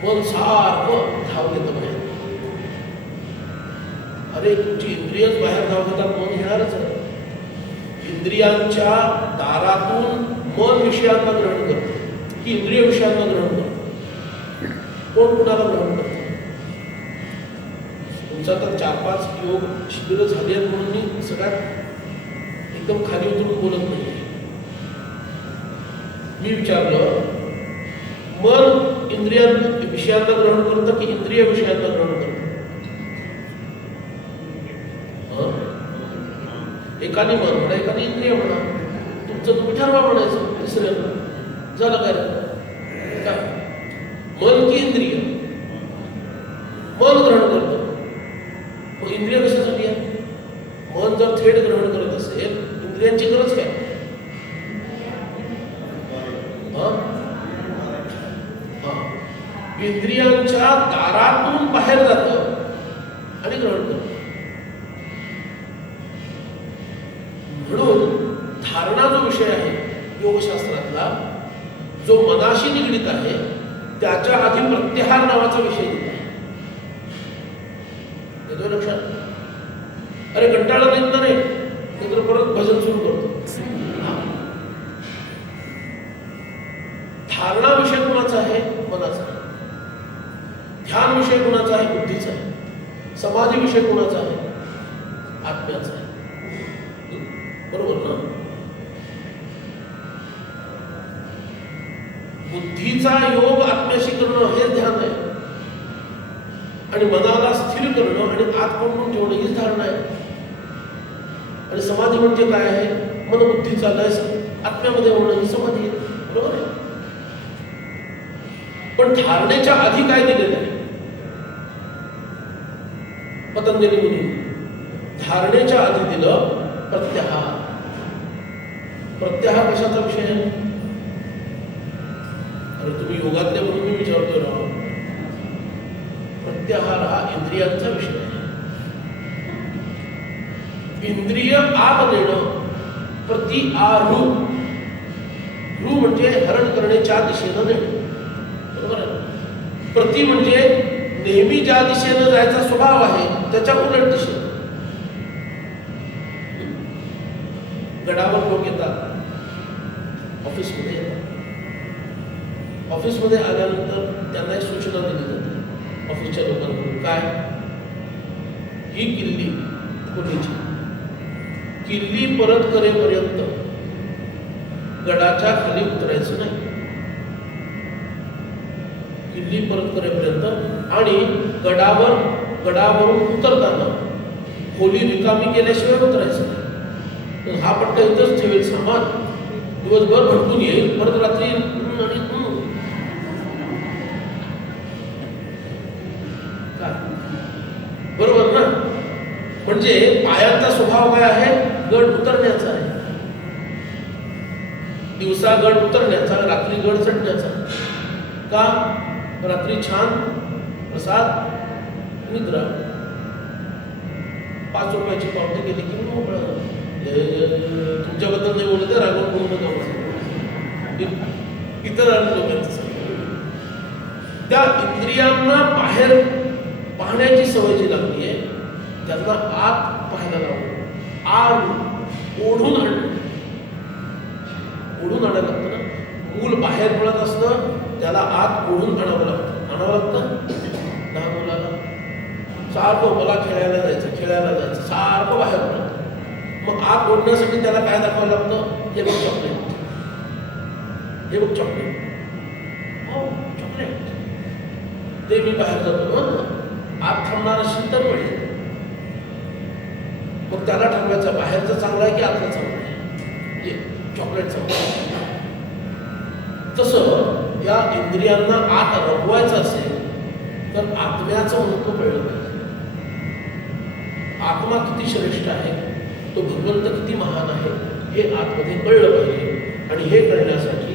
मन सारखं धाव घेतं बाहेर. अरे तुमची इंद्रियच बाहेर धाव घेतात, मन घेणारच आहे. इंद्रियांच्या दारातून मन विषयांना ग्रहण करतं, की इंद्रिय विषयांना ग्रहण करतं. कोण कुणाला ग्रहण करतं? तुमचा तर 4-5 योग शिबिरं झाली आहेत म्हणून मी सगळ्यात एकदम खाली उतरून बोलत नाही. मी विचारलं, मन इंद्रियांना विषयांना ग्रहण करतं की इंद्रिय विषयांना ग्रहण करतं? एकाने मन म्हणा, एकाने इंद्रिय म्हणा. तुमचं तुम्ही ठरवा म्हणायचं. तिसऱ्यानं झालं काय? मन की इंद्रिय? मन ग्रहण इंद्रिय कशासाठी आहे? मन जर थेट ग्रहण करत असेल, इंद्रियांची गरज काय? इंद्रियांच्या दारातून बाहेर जातं आणि ग्रहण करतं. म्हणून धारणा जो विषय आहे योगशास्त्रातला, जो मनाशी निगडीत आहे, त्याच्या आधी प्रत्याहार नावाचा विषय दिला आहे. येतोय लक्षात? अरे कंटाळा येत नाही तर परत भजन सुरू करतो. धारणा विषय कुणाचा आहे? मनाचा आहे. ध्यान विषय कुणाचा आहे? बुद्धीचा आहे. समाधी विषय कुणाचा आहे? आत्म्याचा आहे. बरोबर ना? बुद्धीचा योग आत्म्याशी करणं हे ध्यान आहे, आणि मनाला स्थिर करणं आणि आत कोंडून ठेवणं हीच धारणा आहे. आणि समाधी म्हणजे काय आहे? मनबुद्धीचा लय आत्म्यामध्ये होणं ही समाधी आहे. बरोबर आहे? पण धारणेच्या आधी काय दिलेलं आहे? पतंजली मुनी धारणेच्या आधी दिलं प्रत्याहार. प्रत्याहार कशाचा विषय आहे? अरे तुम्ही योगातले म्हणून मी विचारतोय राव. प्रत्याहार हा इंद्रियांचा विषय आहे. इंद्रिय आत नेणं, प्रति आरू. रू म्हणजे हरण करण्याच्या दिशेनं नेणं. बरोबर आहे? प्रति म्हणजे नेहमी ज्या दिशेनं जायचा स्वभाव आहे त्याच्या उलट दिशेनं. गडावर लोक येतात, ऑफिसमध्ये येतात. ऑफिसमध्ये आल्यानंतर त्यांना एक सूचना दिली जाते ऑफिसच्या लोकांकडून. काय? ही किल्ली खोलीची किल्ली परत करेपर्यंत गडाच्या खाली उतरायचं नाही. किल्ली परत करेपर्यंत. आणि गडावरून उतरताना खोली रिकामी केल्याशिवाय उतरायचं नाही. हा पट्टा इथंच ठेवेल सामान, दिवसभर भटकून येईल, परत रात्री आणि काय. बरोबर ना? म्हणजे पायांचा स्वभाव काय आहे? गड उतरण्याचा आहे. दिवसा गड उतरण्याचा, रात्री गड चढण्याचा. का? रात्री छान प्रसाद, निद्रा. 5 रुपयाची पावती गेली की मोकळा. तुमच्याबद्दल नाही बोलत, रागवून बोलून इतर लोकांचं. त्या इंद्रियांना बाहेर पाहण्याची सवय जी लागली आहे त्यांना आत पाहायला लावलं. आत ओढून आणायला लागतं ना. मूल बाहेर पडत असतं, त्याला आत ओढून आणावं लागतं. लहान मुलाला सारखं मला खेळायला जायचं सारखं बाहेर पडतं. मग आत ओढण्यासाठी त्याला काय दाखवावं लागतं? हे बघ चॉकलेट, हे बघ चॉकलेट, हो चॉकलेट, ते मी बाहेर जातो. आत थांबणार असेल तर मिळेल. मग त्याला ठरवायचं बाहेरचं चांगलं आहे की आतलं चांगलं आहे. चॉकलेट चांगलं आहे. तसं या इंद्रियांना आत रमवायचं असेल तर आत्म्याचं महत्व कळलं पाहिजे. आत्मा किती श्रेष्ठ आहे, तो भगवंत किती महान आहे हे आतमध्ये कळलं पाहिजे. आणि हे कळण्यासाठी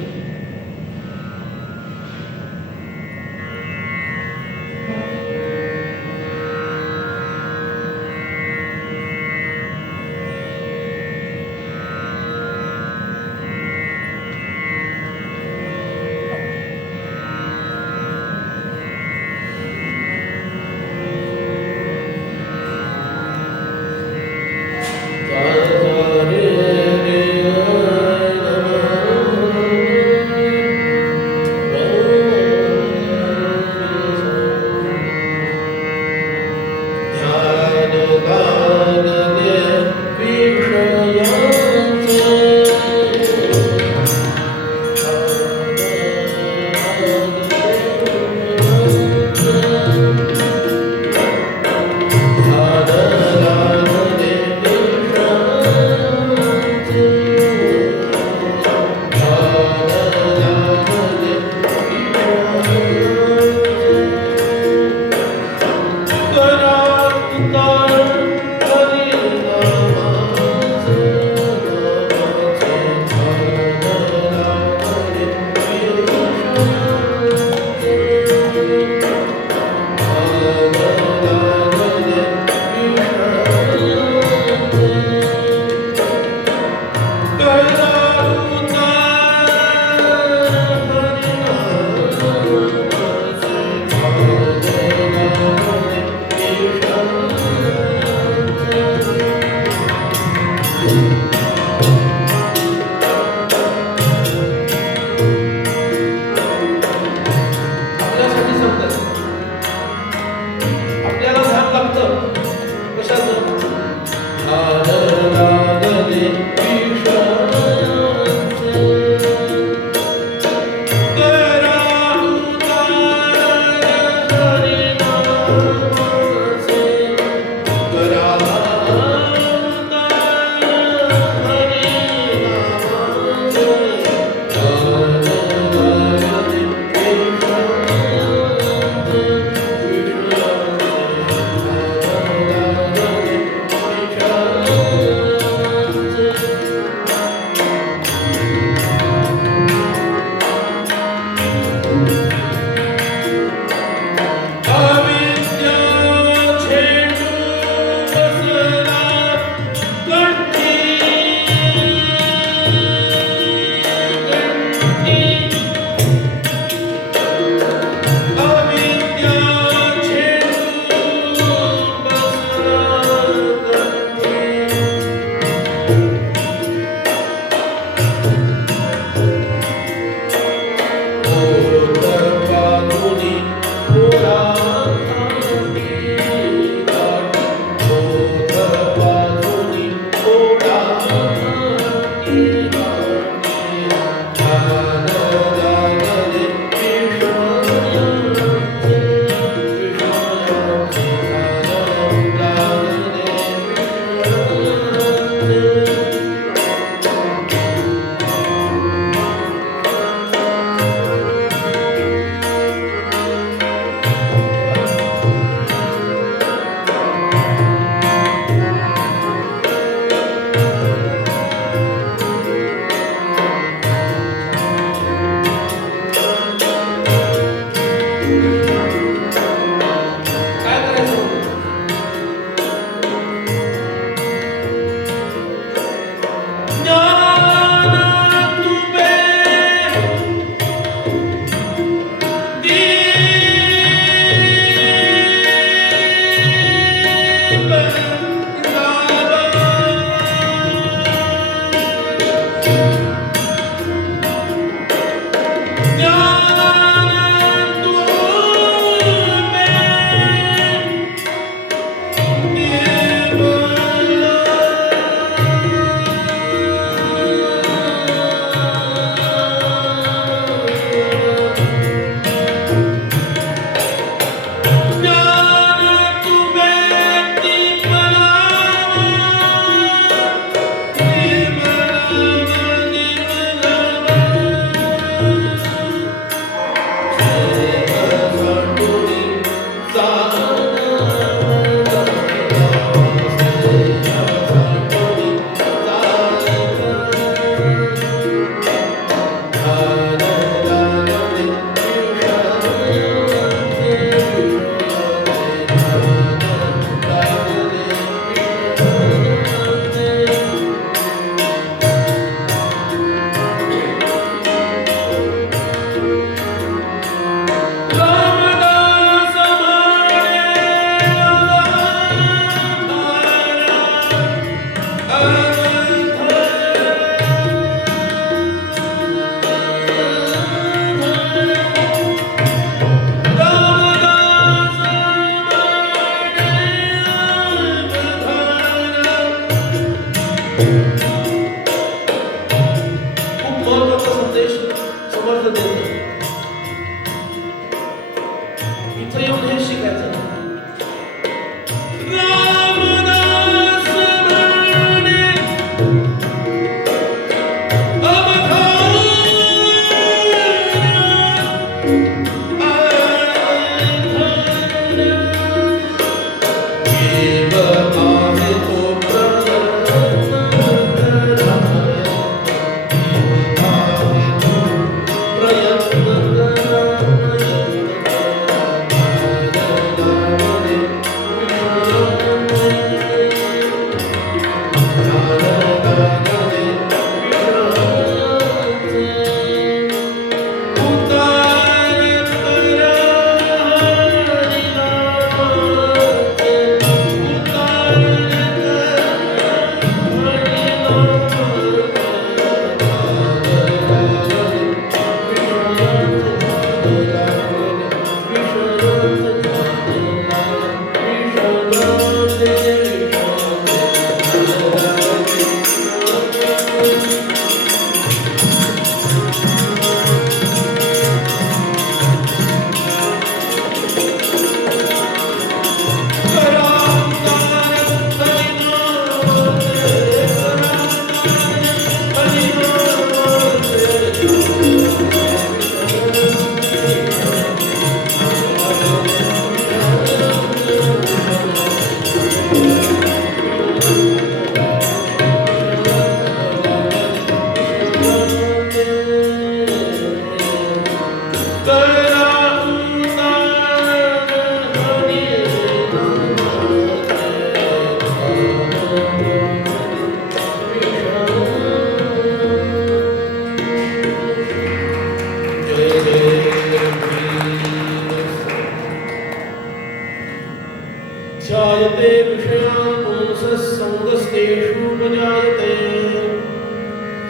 ध्यायते विषयान् पुंसः सङ्गस्तेषूपजायते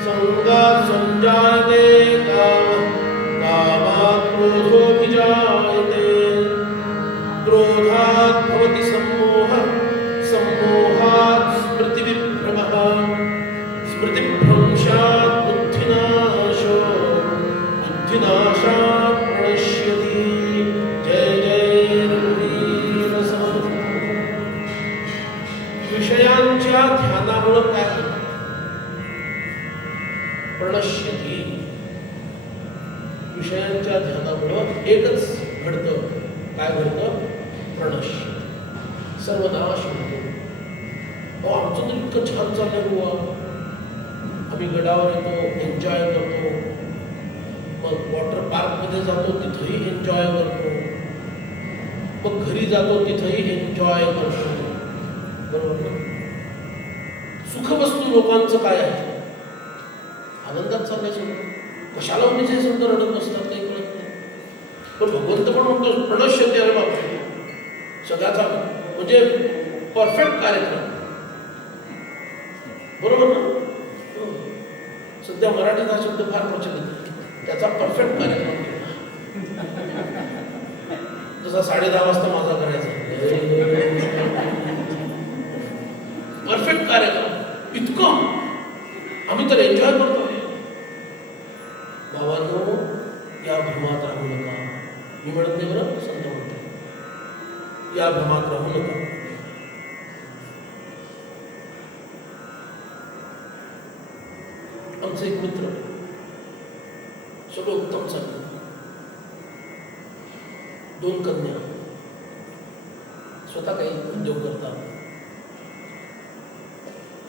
सङ्गात् सञ्जायते कामः कामात् क्रोधोऽभिजायते क्रोधात् भवति सम्मोहः सम्मोहात् स्मृतिविभ्रमः स्मृतिभ्रंशात् बुद्धिनाशो बुद्धिनाशात् प्रणश्यति। जय जय रघुवीर समर्थ। विषयांच्या ध्यानामुळे काय होतं? प्रणश्यती। विषयांच्या ध्यानामुळे एकच घडतं, काय घडतं? प्रणश्य, सर्वनाश होतो. आमचं तर इतकं छान चाललंय बुवा, आम्ही गडावर येतो, एन्जॉय करतो, मग वॉटर पार्कमध्ये जातो, तिथंही एन्जॉय करतो, मग घरी जातो, तिथंही एन्जॉय करतो, बरोबर ना? सुखवस्तू लोकांचं काय आहे? आनंदात चाललंय सगळं. कशाला उन्हीच हे समजा रडत बसतात, काही कळत नाही. पण भगवंत पण म्हणतो प्रणश्यते. अरे बापरे, सगळ्याचा म्हणजे परफेक्ट कार्यक्रम, बरोबर ना? सध्या मराठीत हा शब्द फार प्रचलित आहे, त्याचा परफेक्ट कार्यक्रम जसा 10:30 वाजता माझा करायचा परफेक्ट कार्यक्रम. इतकं आम्ही तर एन्जॉय करतोय. बाबांनो, या भ्रमात राहू नका. मी म्हणत नाही बरं, संत म्हणतो या भ्रमात राहू नका. आमचे एक मित्र, सगळं उत्तम चाललं, 2 कन्या, स्वतः काही उद्योग करतात,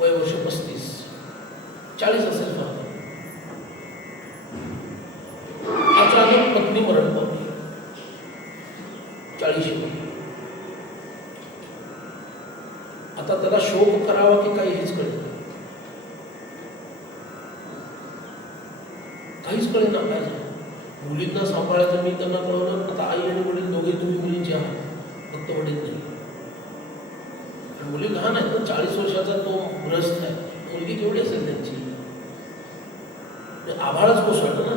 वय वर्ष 35-40 असेल का. अचानक पत्नी मरण पावली 40. आता त्याला शोक करावा की काही हेच कळेल, काहीच कळेल ना. काय झालं? मुलींना सांभाळायचं मी त्यांना कळवलं. आता आई आणि वडील दोघे तुम्ही मुलींचे आहात, फक्त वडील नाही. मुली लहान आहेत ना, 40 वर्षाचा तो ग्रस्त आहे. मुलगी केवढी असेल त्यांची? आभाळच कोसळलं ना.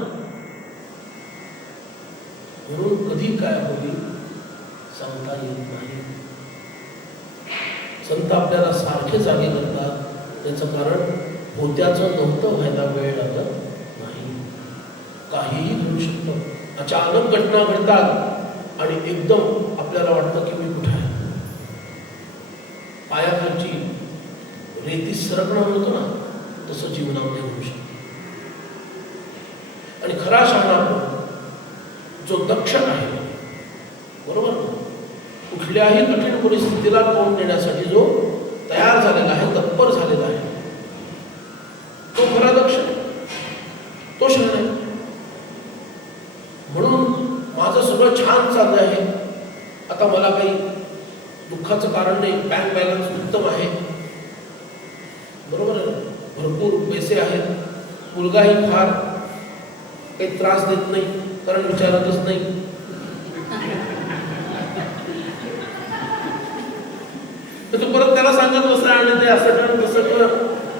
म्हणून कधी काय होईल सांगता येत नाही. संत आपल्याला सारखे जागे करतात, त्याचं कारण होत्याचं नव्हतं व्हायला वेळ लागत नाही. काहीही घडू शकतं. अचानक घटना घडतात आणि एकदम आपल्याला वाटतं की मी कुठे आहे. पायाखालची रेती सरकणं होतं ना, तसं जीवनामध्ये होऊ शकतं. आणि खरा शहाणा जो दक्ष आहे, बरोबर, कुठल्याही कठीण परिस्थितीला तोंड देण्यासाठी जो तयार झालेला आहे, तत्पर झालेला आहे, तो खरा दक्ष आहे, तो शहाणा आहे. म्हणून माझं सगळं छान चाललं आहे, आता मला काही दुःखाचं कारण नाही, बँक बॅलन्स उत्तम आहे, बरोबर आहे, भरपूर पैसे आहेत, मुलगाही फार काही त्रास देत नाही, कारण विचारतच नाही. तर तू परत त्याला सांगत बसा आणि ते असं कर तसं कर,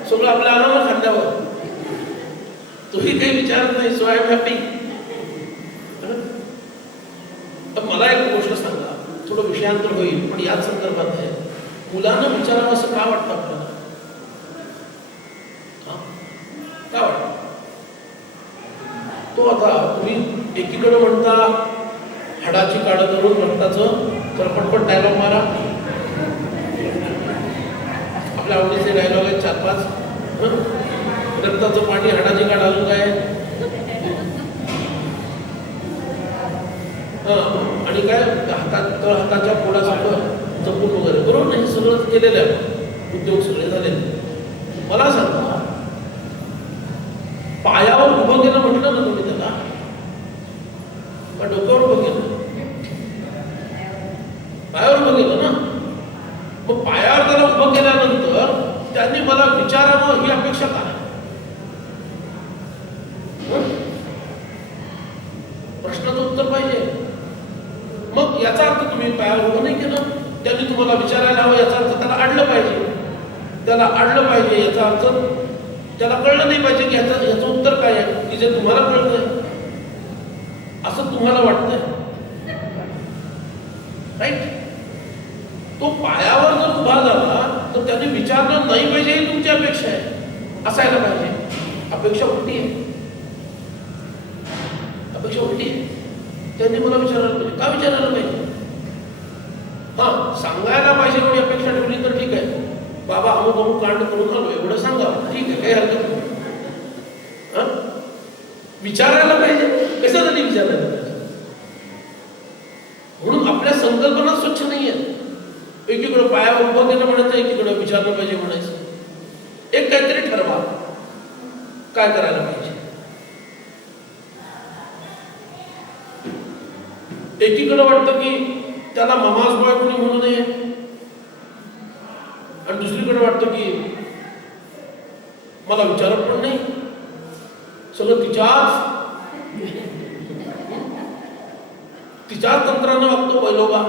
सगळं आपल्या अनावर खांद्यावर, तोही काही विचारत नाही. So I am happy. तर मला एक गोष्ट सांगा, थोडं विषयांतर होईल पण याच संदर्भात आहे. मुलांना विचारावं असं का वाटतं आपल्याला? का वाटतं? तो आता तुम्ही एकीकडे म्हणता हाडाची काढं करून रक्ताचं करपटपट डायलॉग मारा. आपल्या आवडीचे डायलॉग आहेत 4-5. रक्ताचं पाणी हाडाची काढ अजून काय. आणि काय हाताच्या पोळासारखं जपून वगैरे, बरोबर नाही, सगळं केलेलं आहे, उद्योग सगळे झालेले. मला सांगा, पायावर उभं केलं म्हटलं ना तुम्ही त्याला, का डोक्यावर उभं केलं? पायावर उभं केलं ना. मग पायावर त्याला उभं केल्यानंतर त्यांनी मला विचारावं ही अपेक्षा काय? प्रश्नाचं उत्तर पाहिजे. मग याचा अर्थ तुम्ही पायावर उभं नाही केलं, त्यांनी तुम्हाला मला विचारायला हवं याचा अर्थ त्याला अडलं पाहिजे. त्याला अडलं पाहिजे याचा अर्थ त्याला कळलं नाही पाहिजे की याचं उत्तर काय आहे की जे तुम्हाला कळतंय असं तुम्हाला वाटतंय. राईट. तो पायावर जर उभा झाला तर त्याने विचारलं नाही पाहिजे ही तुमची अपेक्षा आहे. असायला पाहिजे. अपेक्षा उलटी आहे. अपेक्षा उलटी आहे. त्यांनी मला विचारायला पाहिजे. का विचारायला पाहिजे? हा, सांगायला पाहिजे एवढी अपेक्षा ठेवली तर ठीक आहे. बाबा अमुक अमुक कांड करून आलो एवढं सांगा, ठीक आहे, काही हरकत नाही. विचारायला पाहिजे. कशासाठी विचारायला पाहिजे? म्हणून आपल्या संकल्पना स्वच्छ नाही आहेत. एकीकडे पायावर उभं केलं म्हणायचं, एकीकडे विचारलं पाहिजे म्हणायचं. एक काहीतरी ठरवा काय करायला पाहिजे. एकीकडे वाटतं की त्याला ममाज बॉय कोणी म्हणू नये आणि दुसरीकडे वाटतं की मला विचारत पण नाही, सगळं तिच्याच तंत्रानं वागतो बैलोबा.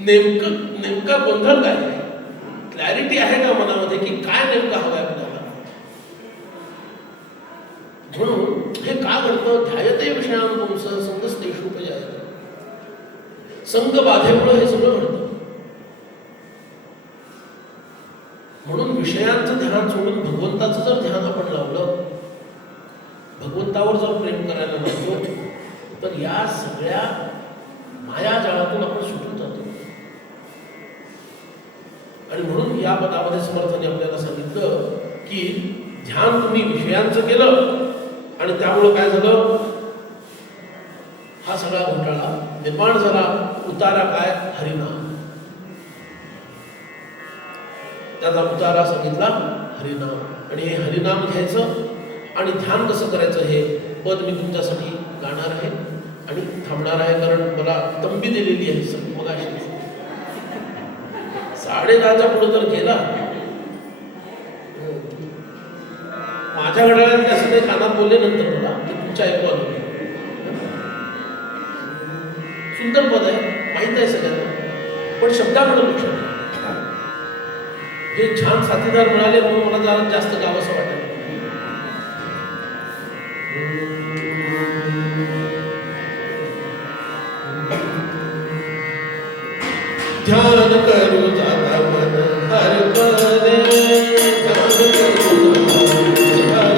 नेमका गोंधळ काय? क्लॅरिटी आहे का मनामध्ये की काय नेमकं हवंय आपल्याला? म्हणून हे का घडतं? ध्यायते विषयांपुंसः संगस्तेषुपजायते. संग बाधेमुळे हे सगळं घडतं. म्हणून विषयांचं ध्यान सोडून भगवंताचं जर ध्यान आपण लावलं, भगवंतावर जर प्रेम करायला लागलो तर या सगळ्या मायाजाळातून आपण सुटून जातो. आणि म्हणून या पदामध्ये समर्थाने आपल्याला सांगितलं की ध्यान तुम्ही विषयांचं केलं आणि त्यामुळं काय झालं? हा सगळा घोटाळा निर्माण झाला. उतारा काय? हरिनाम. त्याचा उतारा सांगितला हरिनाम. आणि हे हरिनाम घ्यायचं आणि ध्यान कसं करायचं हे पद मी तुमच्यासाठी गाणार आहे आणि थांबणार आहे, कारण मला तंबी दिलेली आहे. मग 10:30च्या पुढे जर गेला, माझ्या घड्याळात असं काही कानात बोलले नंतर मला ते तुमच्या ऐकू आलं. सुंदर पद आहे, माहित आहे सगळ्यांना, पण शब्दाकडे लक्ष द्या. हे छान साथीदार मिळाले म्हणून मला जरा जास्त गावंसं वाटलं. ध्यान करू जाता मन हर पदे, ध्यान करू हर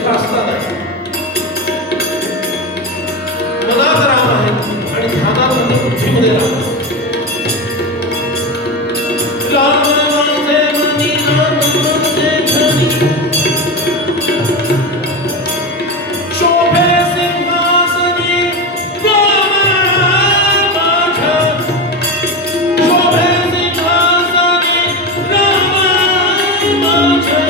रेखा असताना मनात राम आहे आणि ध्यानामध्ये बुद्धीमध्ये राम आहे. राम माझे मनी राम माझे धनी शोभे सिंहासनी राम माझ्या शोभे सिंहासनी राम माझ्या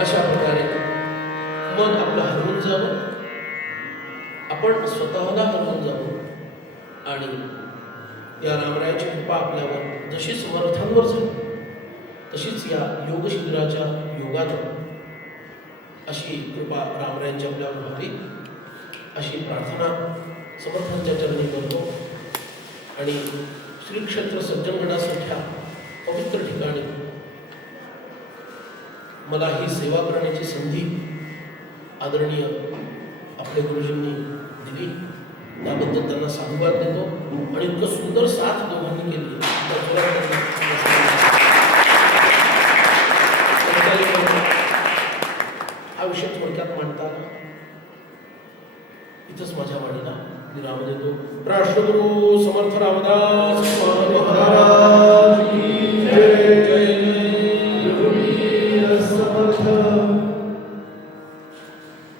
अशा प्रकारे मन आपलं हरवून जावं, आपण स्वतःला हरवून जावं आणि या रामरायाची कृपा आपल्यावर जशी समर्थांवर झाली तशीच या योग शिबिराच्या योगानं अशी कृपा रामरायांची आपल्यावर व्हावी अशी प्रार्थना समर्थांच्या चरणी करतो. आणि श्री क्षेत्र सज्जनगडासारख्या पवित्र ठिकाणी मला ही सेवा करण्याची संधी आदरणीय आपल्या गुरुजींनी दिली, त्याबद्दल त्यांना साधुवाद देतो. आणि इतकं सुंदर साथ दोघांनी केली हा विषय थोडक्यात मांडता आला. इथंच माझ्या वाणीला विराम देतो. राष्ट्रगुरु समर्थ रामदास